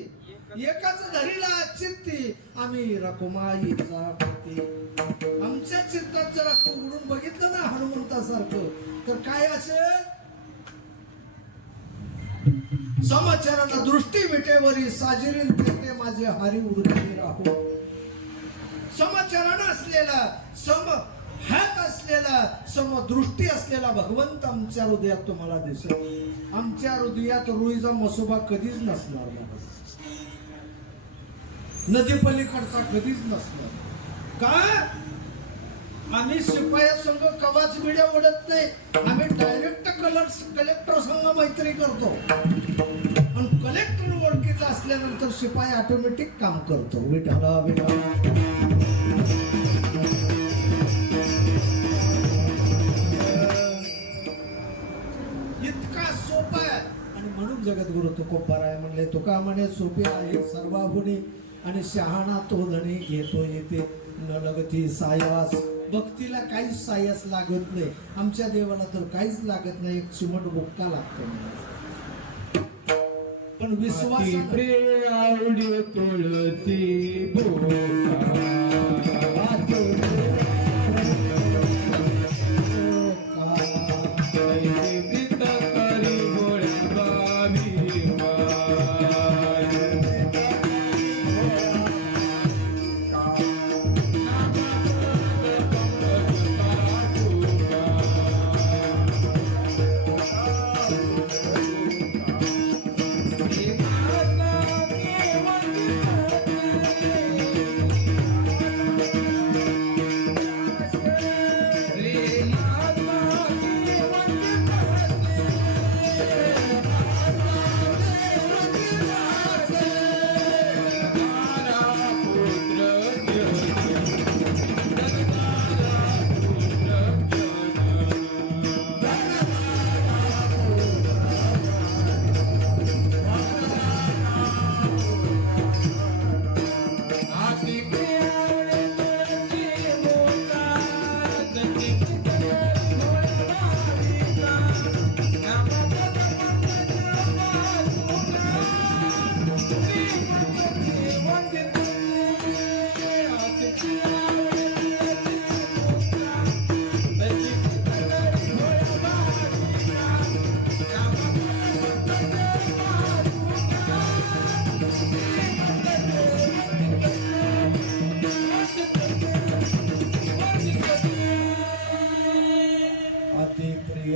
एकच धरीला चित्ती, आम्ही रखुमाईचा पती. आमच्या चित्तात जर असं उघडून बघितलं ना हनुमंतासारखं, तर काय असेल? समचरण दृष्टी विटेवरी साजिरील तेथे माझे हरी वृत्ती राहू. समचरण असलेला, सम हात असलेला, समदृष्टी असलेला भगवंत आमच्या हृदयात तुम्हाला दिसेल. आमच्या हृदयात रुईचा मसोबा कधीच नसणार बाबा. नदी पलीकडचा कधीच नसणार. का? आम्ही शिपाया संघ कवाच बिड्या ओढत नाही. आम्ही डायरेक्ट कलेक्टर संघ मैत्री करतो. आणि कलेक्टर ओळखीचा असल्यानंतर शिपाई ऑटोमॅटिक काम करतो. विठाला विठाला इतका सोपा आहे. आणि म्हणून जगद्गुरु तुकोबाराय म्हणले, तुका म्हणे सोपे आहे सर्वाहुनी, आणि शहाणा तो धणी घेतो येते न लगती सायास. भक्तीला काहीच सायास लागत नाही. आमच्या देवाला तर काहीच लागत नाही. एक चिमट बुक्का लागतो. पण विश्वास आवडी तुळसी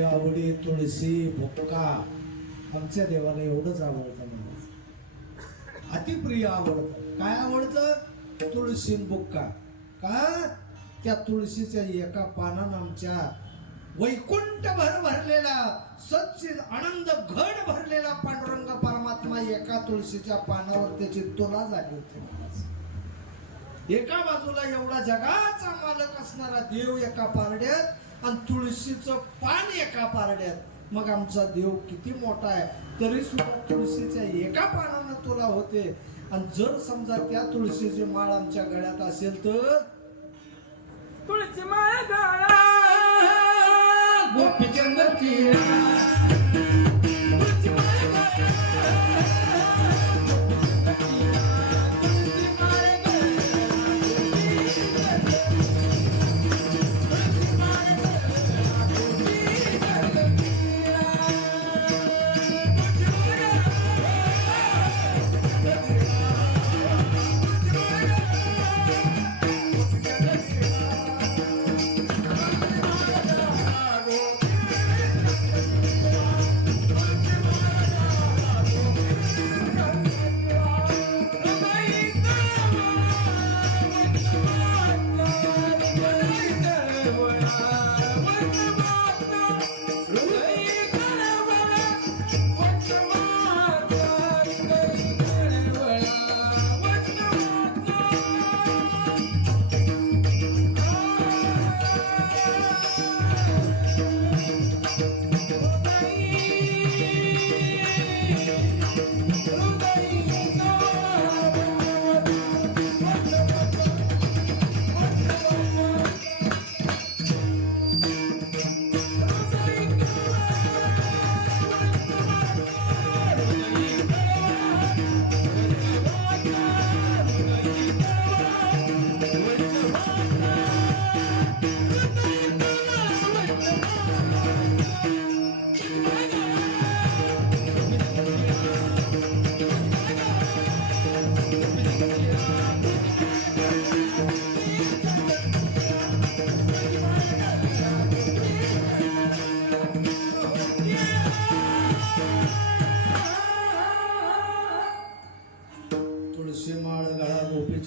आवडी तुळशी भुक्का. आमच्या देवाला एवढंच आवडतं. महाराज अतिप्रिय आवडतं. काय आवडतं? तुळशी बुक्का. का? त्या तुळशीच्या एका पानानं आमच्या वैकुंठ भरलेला सच्चिद आनंद घड भरलेला पांडुरंग परमात्मा एका तुळशीच्या पानावर त्याची तुला झाली होती. महाराज एका बाजूला एवढा जगाचा मालक असणारा देव एका पारड्यात, आणि तुळशीचं पान एका पारड्यात. मग आमचा देव किती मोठा आहे, तरी सुद्धा तुळशीच्या एका पानानं तुला होते. आणि जर समजा त्या तुळशीची माळ आमच्या गळ्यात असेल तर तुळशी माळ गळा गोपीचंदची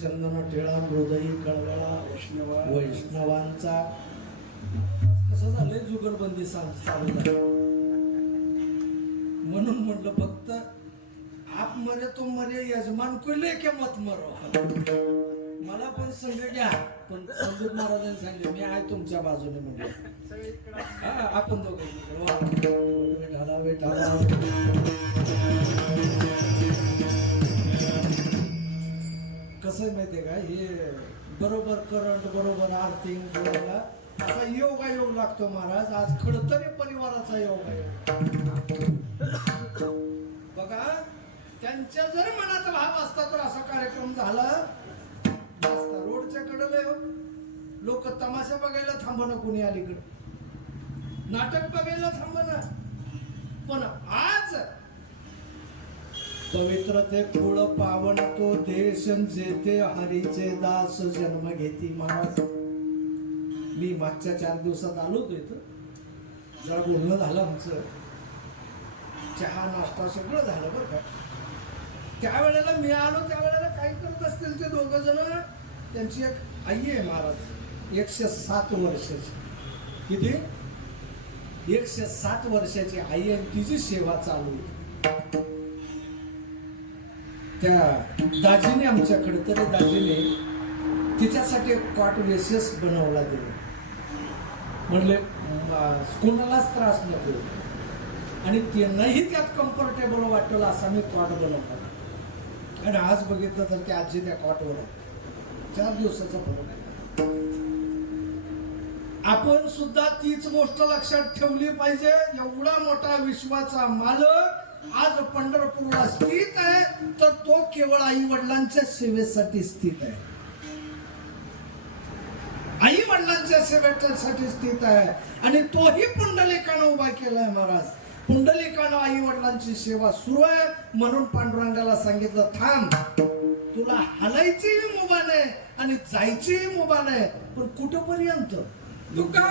चंदन टिळा हृदयी कळवळा वैष्णवांचा कसं झालंय जुगलबंदी चालू झाली म्हणून म्हटलं फक्त आप मरे तो मरे यजमान को लेके मत मरो मला पण संघ घ्या पण संदीप महाराजांनी सांगितले मी आहे तुमच्या बाजूने म्हटलं हा आपण दोघं ढाला वेठाला कसं आहे माहितीये का हे बरोबर करंट बरोबर आर्थिंग जोडायला असा योगायोग लागतो महाराज आज खडतरी परिवाराचा योगायोग बघा त्यांच्या जर मनात भाव असता तर असा कार्यक्रम झाला नसता. रोडच्या कडेला लोक तमाशा बघायला थांबणं कुणी अलीकडे नाटक बघायला थांबणं पण आज पवित्र ते कुळ पावन तो देश जेथे हरीचे दास जन्म घेती महाराज. मी मागच्या 4 दिवसात आलो होतो इथं जरा बोलणं झालं आमचं चहा नाश्ता सगळं झालं बरं का. त्यावेळेला मी आलो त्यावेळेला काय करत असतील ते दोघ जण त्यांची एक आई आहे महाराज 107 वर्षाची किती 107 वर्षाची आई आहे तिची सेवा चालू होती. त्या दाजीने आमच्याकडे तरी दाजीने तिच्यासाठी एक कॉट विशेष बनवला दिला म्हणले कोणालाच त्रास नको आणि त्यांनाही त्यात कम्फर्टेबल वाटलं असा मी कॉट बनवला आणि आज बघितलं तर त्या आजी त्या कॉटवर 4 दिवसाचा फरक आहे. आपण सुद्धा तीच गोष्ट लक्षात ठेवली पाहिजे. एवढा मोठा विश्वाचा मालक आज पंढरपूरला स्थित आहे तर तो केवळ आई वडिलांच्या सेवेसाठी स्थित आहे. आई वडिलांच्या सेवेसाठी स्थित आहे आणि तोही पुंडलिकानं उभा केलाय महाराज. पुंडलिकानं आई वडिलांची सेवा सुरू आहे म्हणून पांडुरंगाला सांगितलं थांब तुला हलायची मुभा नाही आणि जायची मुभा नाही पण कुठपर्यंत तुका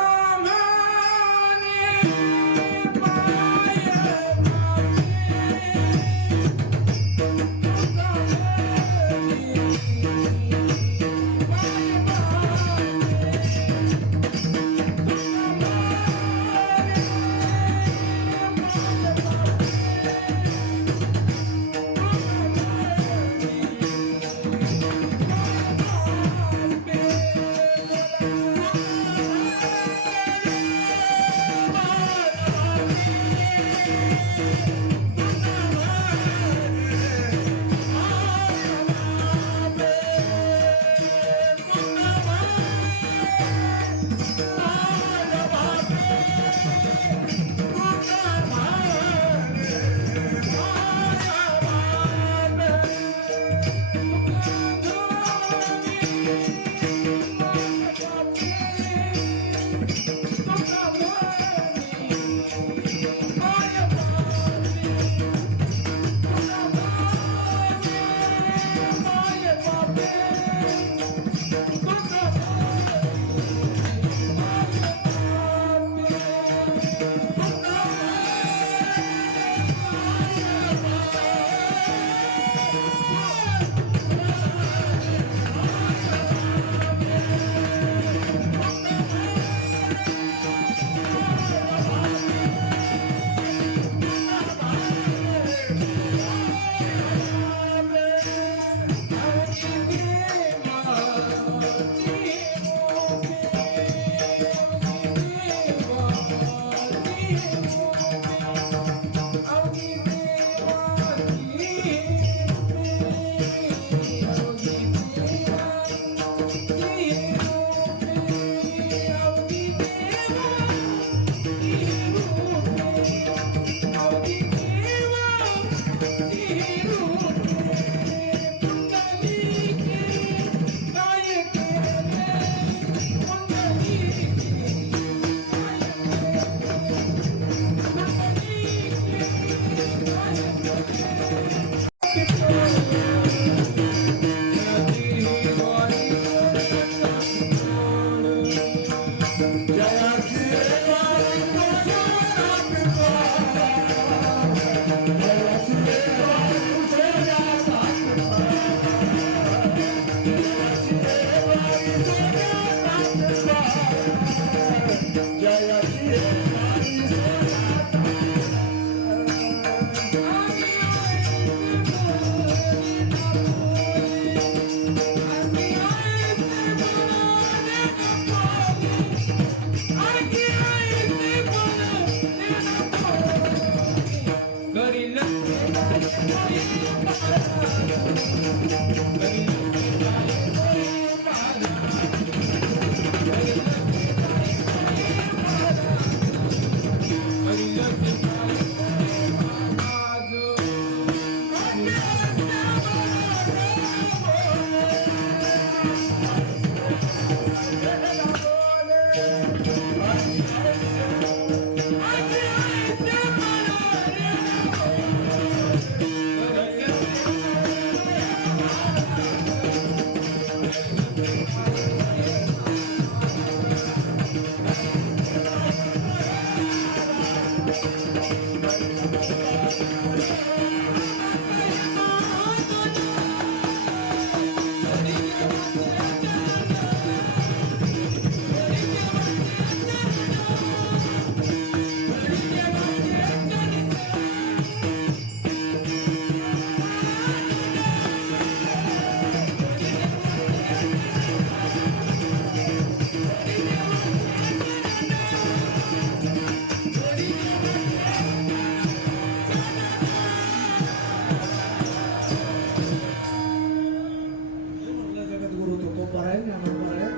जगद्गुरु तुकोबर आहे, ज्ञानोबर आहे.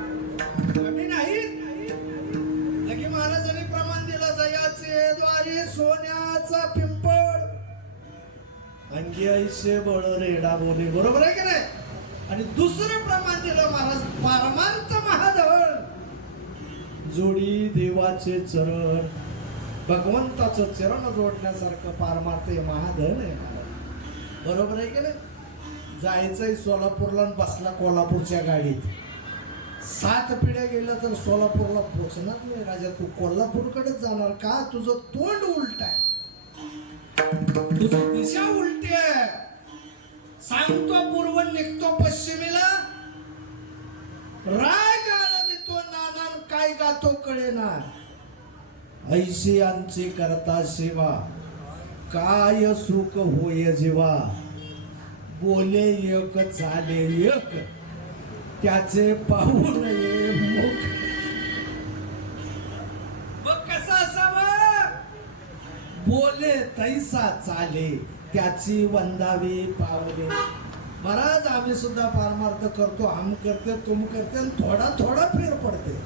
आम्ही नाही. लगे महाराजांनी प्रमाण दिलं, जयाचे द्वारे सोन्याचा पिंपळ अंगी ऐसे बळ रेडा बोले. बरोबर आहे की नाही? आणि दुसरं प्रमाण दिलं महाराज, पारमार्थ महाधवळ जोडी देवाचे चरण. भगवंताचं चरण जोडण्यासारखं पारमार्थ हे महाधन आहे महाराज. बरोबर आहे की नाही? जायचंय सोलापूरला आणि बसला कोल्हापूरच्या गाडीत. 7 पिढ्या गेल्या तर सोलापूरला पोहोचणार नाही राजा. तू कोल्हापूरकडेच जाणार का? तुझं तोंड उलट आहे, तुझी दिशा उलटी आहे. सांगतो पूर्व निघतो पश्चिमेला, राग आला देतो नाना, काय गातो कळेना. ऐशी आमची करता सेवा, काय सुख होय जीवा. बोले एक चाले एक, त्याचे पाहू नये मुख. मग कसं असावं? बोले तैसा चाले, त्याची वंदावी पावले. महाराज आम्ही सुद्धा पारमार्थ करतो, हम करते तुम करते, आणि थोडा थोडा फेर पडते.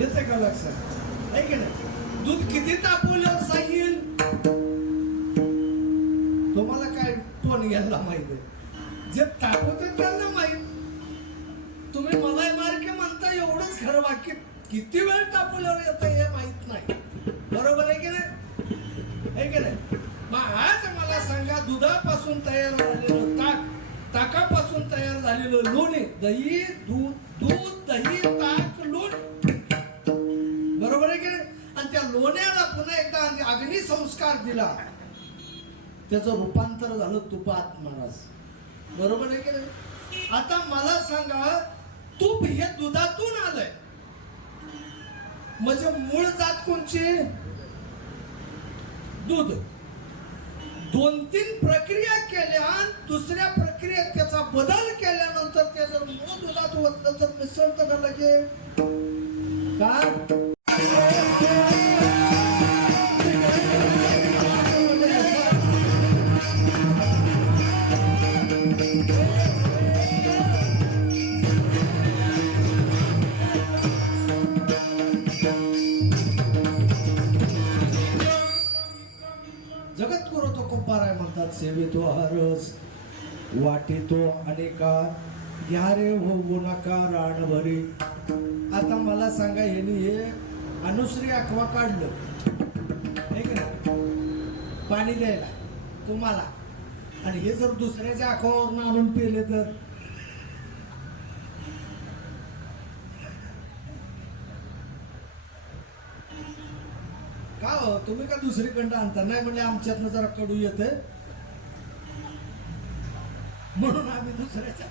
येते का लक्षात? आहे की नाही? दूध किती तापवल्यावर सांगेल तुम्हाला, काय टोन घ्यायला माहित आहे. जे तापवते त्यांना माहित. तुम्ही मलाई मार्के म्हणता एवढंच खरं, वाक्य किती वेळ तापवल्यावर येतं हे माहित नाही. बरोबर आहे की नाही? आहे की नाही? मग आज मला सांगा, दुधापासून तयार झालेलं ताक, ताकापासून तयार झालेलं लोणी, दही, दूध, दही, ताक, लोणी. बरोबर आहे की नाही? आणि त्या लोण्याला पुन्हा एकदा अग्निसंस्कार दिला, त्याचं रूपांतर झालं तुपात महाराज. बरोबर आहे की नाही? आता मला सांगा, तूप हे दुधातून आलंय, म्हणजे मूळ जात कोणची? दूध. 2-3 प्रक्रिया केल्या, दुसऱ्या प्रक्रियेत त्याचा बदल केल्यानंतर ते जर मूळ दुधात ओतलं तर मिसळतं का लगे? का? जगद्गुरु तो कुंभार म्हणतात, सेवितो हरस वाटितो अनेका, घ्या रे होऊ नका रानभरी. आता मला सांगा, हे अनुश्री अखवा काढलं पाणी द्यायला तुम्हाला, आणि हे जर दुसऱ्याच्या अखवावरून आणून पिले तर का हो? तुम्ही का दुसरीकडं आणता? नाही म्हणजे आमच्यातनं जरा कडू येते म्हणून आम्ही दुसऱ्याच्या.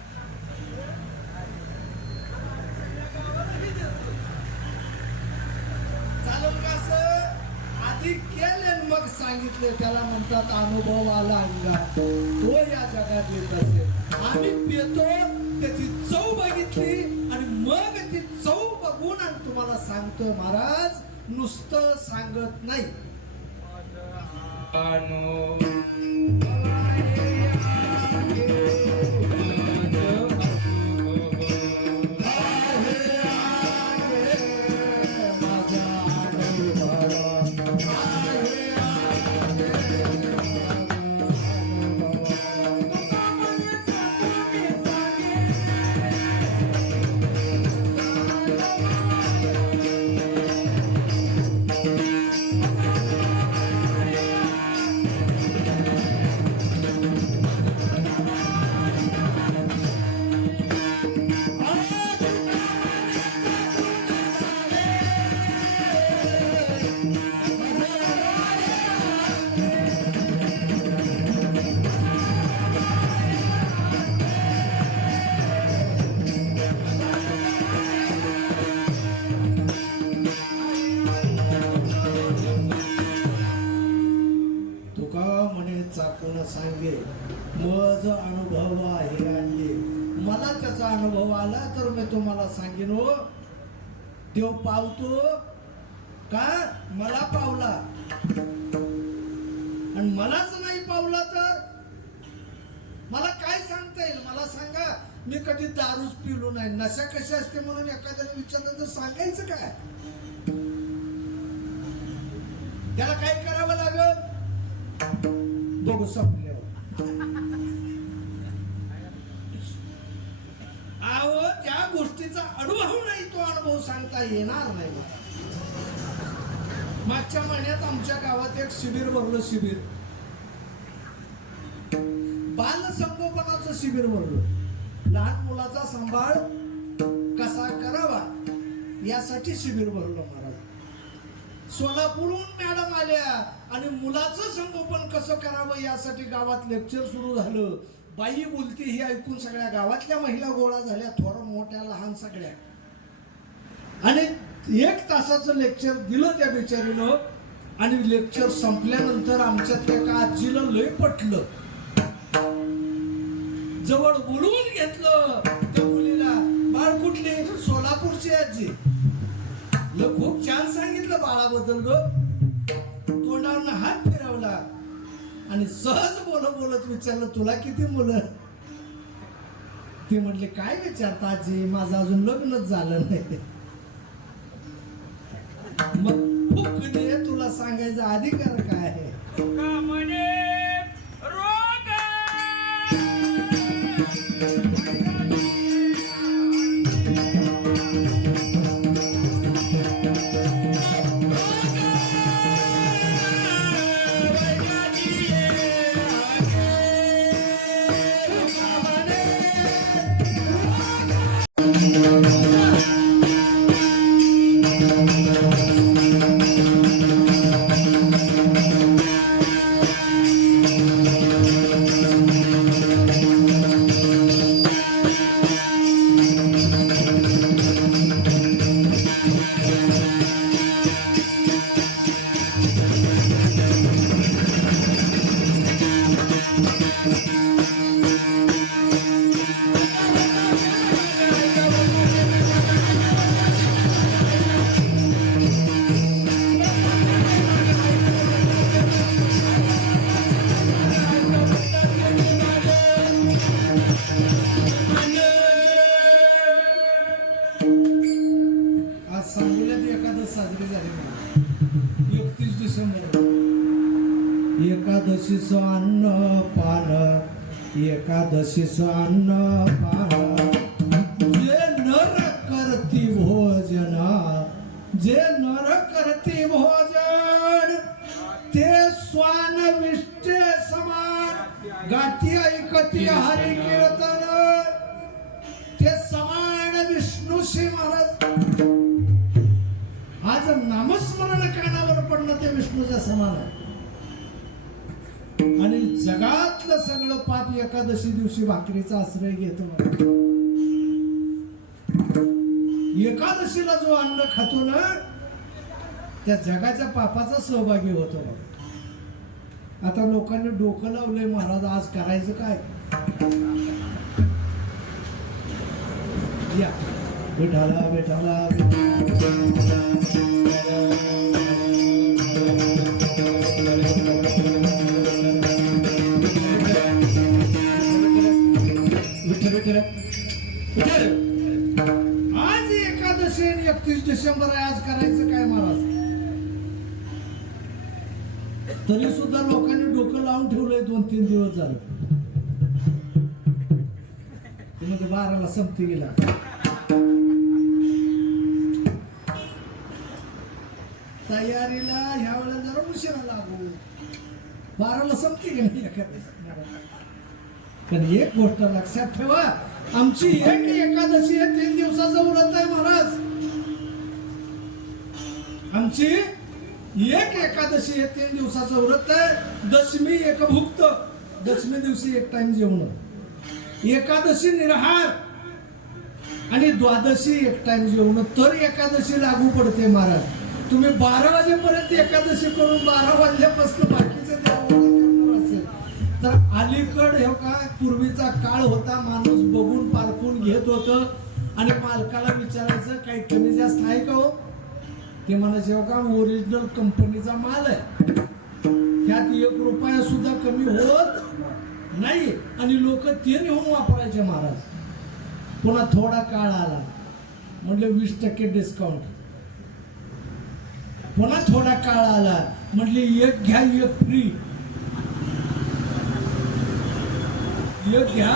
चालून कसं आधी केले मग सांगितले, त्याला म्हणतात अनुभव आला अंगात, तो या जगात येत असेल. आम्ही पितो, त्याची चव बघितली आणि मग ती चव बघून आणि तुम्हाला सांगतो महाराज, नुसतं सांगत नाही. तुम्हाला सांगे मज अनुभव आहे आणले. मला त्याचा अनुभव आला तर मी तुम्हाला सांगेन हो. देव पावतो का मला पावला आणि मलाच नाही पावला तर मला काय सांगता येईल? मला सांगा. मी कधी दारूच पिलो नाही. नशा कशी असते म्हणून एखाद्याने विचारलं तर सांगायचं काय? त्याला काय करावं लागल बघू संपल्यावर. अहो त्या गोष्टीचा अनुभव नाही, तो अनुभव सांगता येणार नाही. मागच्या महिन्यात आमच्या गावात एक शिबिर भरलं. शिबिर बाल संगोपनाचं शिबिर भरलं. लहान मुलाचा सांभाळ कसा करावा यासाठी शिबिर भरलं महाराज. सोलापूरहून मॅडम आल्या आणि मुलाचं संगोपन कसं करावं यासाठी गावात लेक्चर सुरू झालं. बाई बोलती हे ऐकून सगळ्या गावातल्या महिला गोळा झाल्या, थोडं मोठ्या लहान सगळ्या. आणि 1 तासाचं लेक्चर दिलं त्या बिचारीनं. आणि लेक्चर संपल्यानंतर आमच्यात एका आजीला लय पटलं. जवळ बोलवून घेतलं त्या मुलीला. बाळ कुठली? सोलापूरची आजी. खूप छान सांगितलं बाळाबद्दल ग. तोंडावरनं हात फिरवला आणि सहज बोलत विचारलं तुला किती मुलं? ती म्हटली काय विचारता आजी, माझं अजून लग्नच झालं नाही. मग फुकणे तुला सांगायचा अधिकार काय आहे? साजरी झाली. 31 डिसेंबर. एकादशीचं अन्न पान, एकादशीचं अन्न पान, जे नर करती भोजन, जे नर करती भोजन, ते स्वान विष्टे समान, गाठी ऐकती हरी कीर्तन, ते समान विष्णूशी महाराज. आज नामस्मरण कानावर पडणं ते विष्णूच्या समान आहे. आणि जगातलं सगळं पाप एकादशी दिवशी भाकरीचा आश्रय घेतो. एकादशीला जो अन्न खातो ना त्या जगाच्या पापाचा सहभागी होतो. आता लोकांनी डोकं लावलंय महाराज आज करायचं काय? या विठाला विठाला आज एकादशी 31 डिसेंबर आहे. आज करायचं काय महाराज? तरी सुद्धा लोकांनी डोकं लावून ठेवलंय. 2-3 दिवस झालं. ते 12ला संपती गेला. तयारीला ह्या वेळेला जरा उशिरा लागू. 12ला संपती गेली एकादशी. पण एक गोष्ट लक्षात ठेवा, आमची एक एकादशी हे 3 दिवसाचं व्रत आहे महाराज. आमची एक एकादशी हे 3 दिवसाचं व्रत आहे. दशमी एक भुक्त, दशमी दिवशी एक टाइम जेवण, एकादशी निराहार आणि द्वादशी एक टाइम जेवण, तर एकादशी लागू पडते महाराज. तुम्ही 12 वाजेपर्यंत एकादशी करून 12 वाजल्यापासून बाकीचे देव करणार असेल तर अलीकड हे काय पूर्वीचा काळ होता, माणूस बघून पारखून घेत होतं आणि मालकाला विचारायचं काही कमी जास्त आहे का हो. ते म्हणायचे का ओरिजिनल कंपनीचा माल आहे, त्यात 1 रुपया सुद्धा कमी होत नाही आणि लोक ते नेऊन वापरायचे महाराज. पुन्हा थोडा काळ आला, म्हटलं 20% डिस्काउंट. पुन्हा थोडा काळ आला, म्हटले 1 घ्या 1 फ्री. 1 घ्या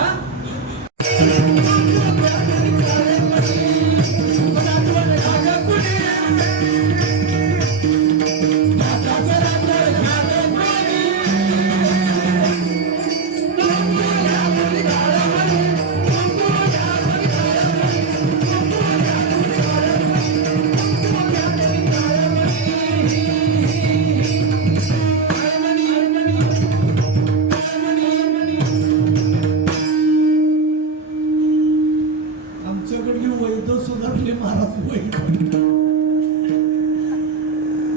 आमच्याकडली वैद सुधारली महाराज.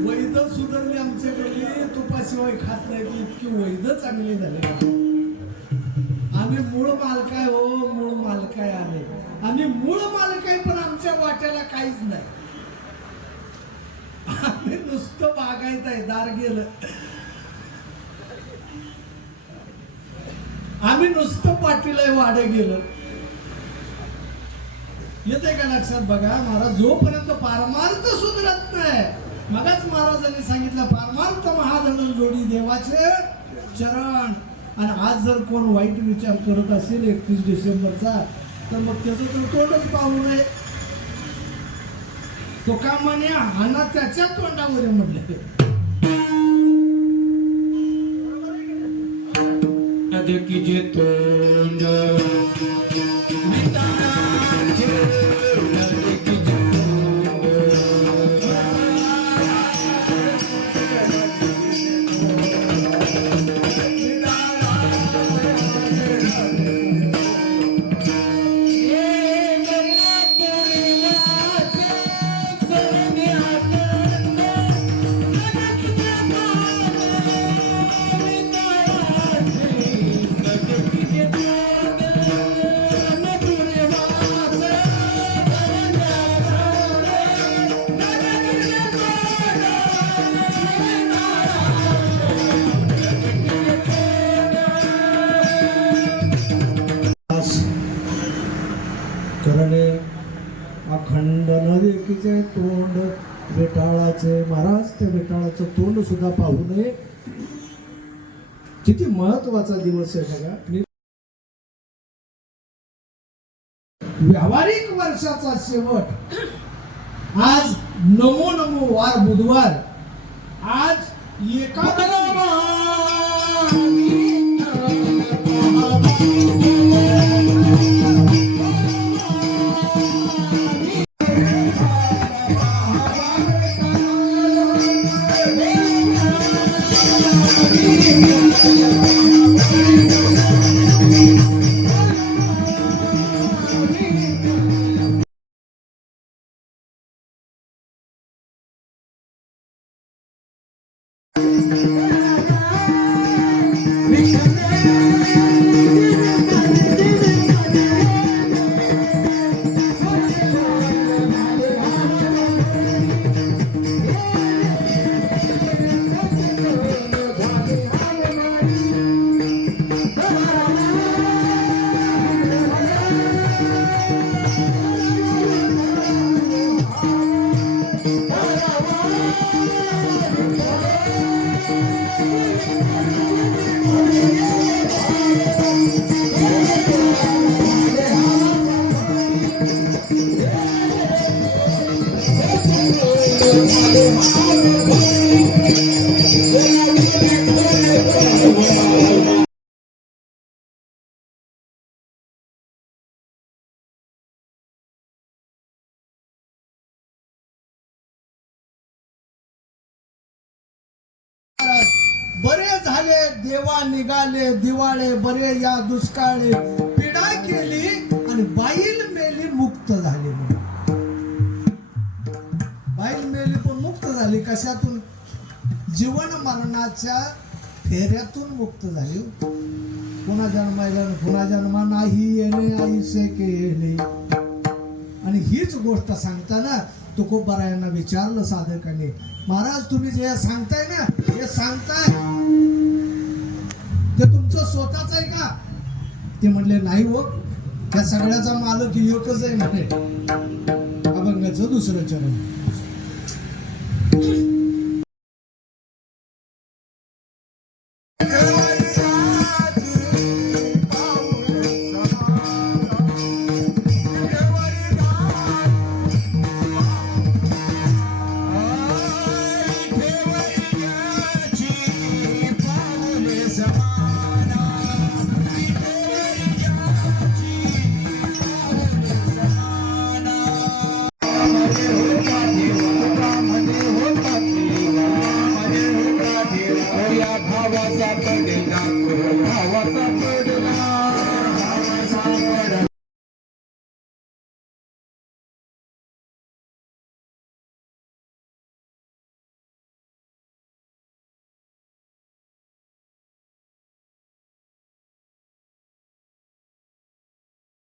वैद सुधारली आमच्याकडली, तुपाशिवाय खात नाही ती इतकी वैद चांगली झाली. आम्ही मूळ मालक आहे हो, मूळ मालक आहे आम्ही मूळ मालक आहे, पण आमच्या वाट्याला काहीच नाही. आम्ही नुसतं बागायत आहे. दार गेलं, आम्ही नुसतं पाटीला वाडे गेलं. येते का लक्षात? बघा महाराज, जोपर्यंत पारमार्थ सुधरत नाही, मगच महाराजांनी सांगितलं पारमार्थ महाधन जोडी देवाचे चरण. आणि आज जर कोण वाईट विचार करत असेल 31 डिसेंबरचा, तर मग त्याचं तर तोंडच पाहू नये. तो का म्हणे हाना त्याच्या तोंडावर म्हटले. की तोंड करणे अखंड नदीचे तोंड विटाळाचे. महाराज, ते विटाळाचं तोंड सुद्धा पाहू नये. किती महत्वाचा दिवस आहे बघा. व्यावहारिक वर्षाचा शेवट आज. नमो नमो वार बुधवार. आज एकादशी. बरे झाले देवा निघाले दिवाळे, बरे या दुष्काळे, पीडा केली आणि बाईल मेली मुक्त झाली. बाईल मेली पण मुक्त झाली. कशातून? जीवन मरणाच्या फेऱ्यातून मुक्त झाले. पुन्हा जन्मायला पुन्हा जन्मा नाही येणे आईसे केले. आणि हीच गोष्ट सांगताना तुकोबारायांना विचारलं साधकाने, महाराज तुम्ही जे सांगताय ना, हे सांगताय ते तुमचं स्वतःच आहे का? ते म्हणले नाही हो, त्या सगळ्याचा मालक एकच आहे म्हणे. अभंगाचं दुसरं चरण.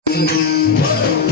Whoa!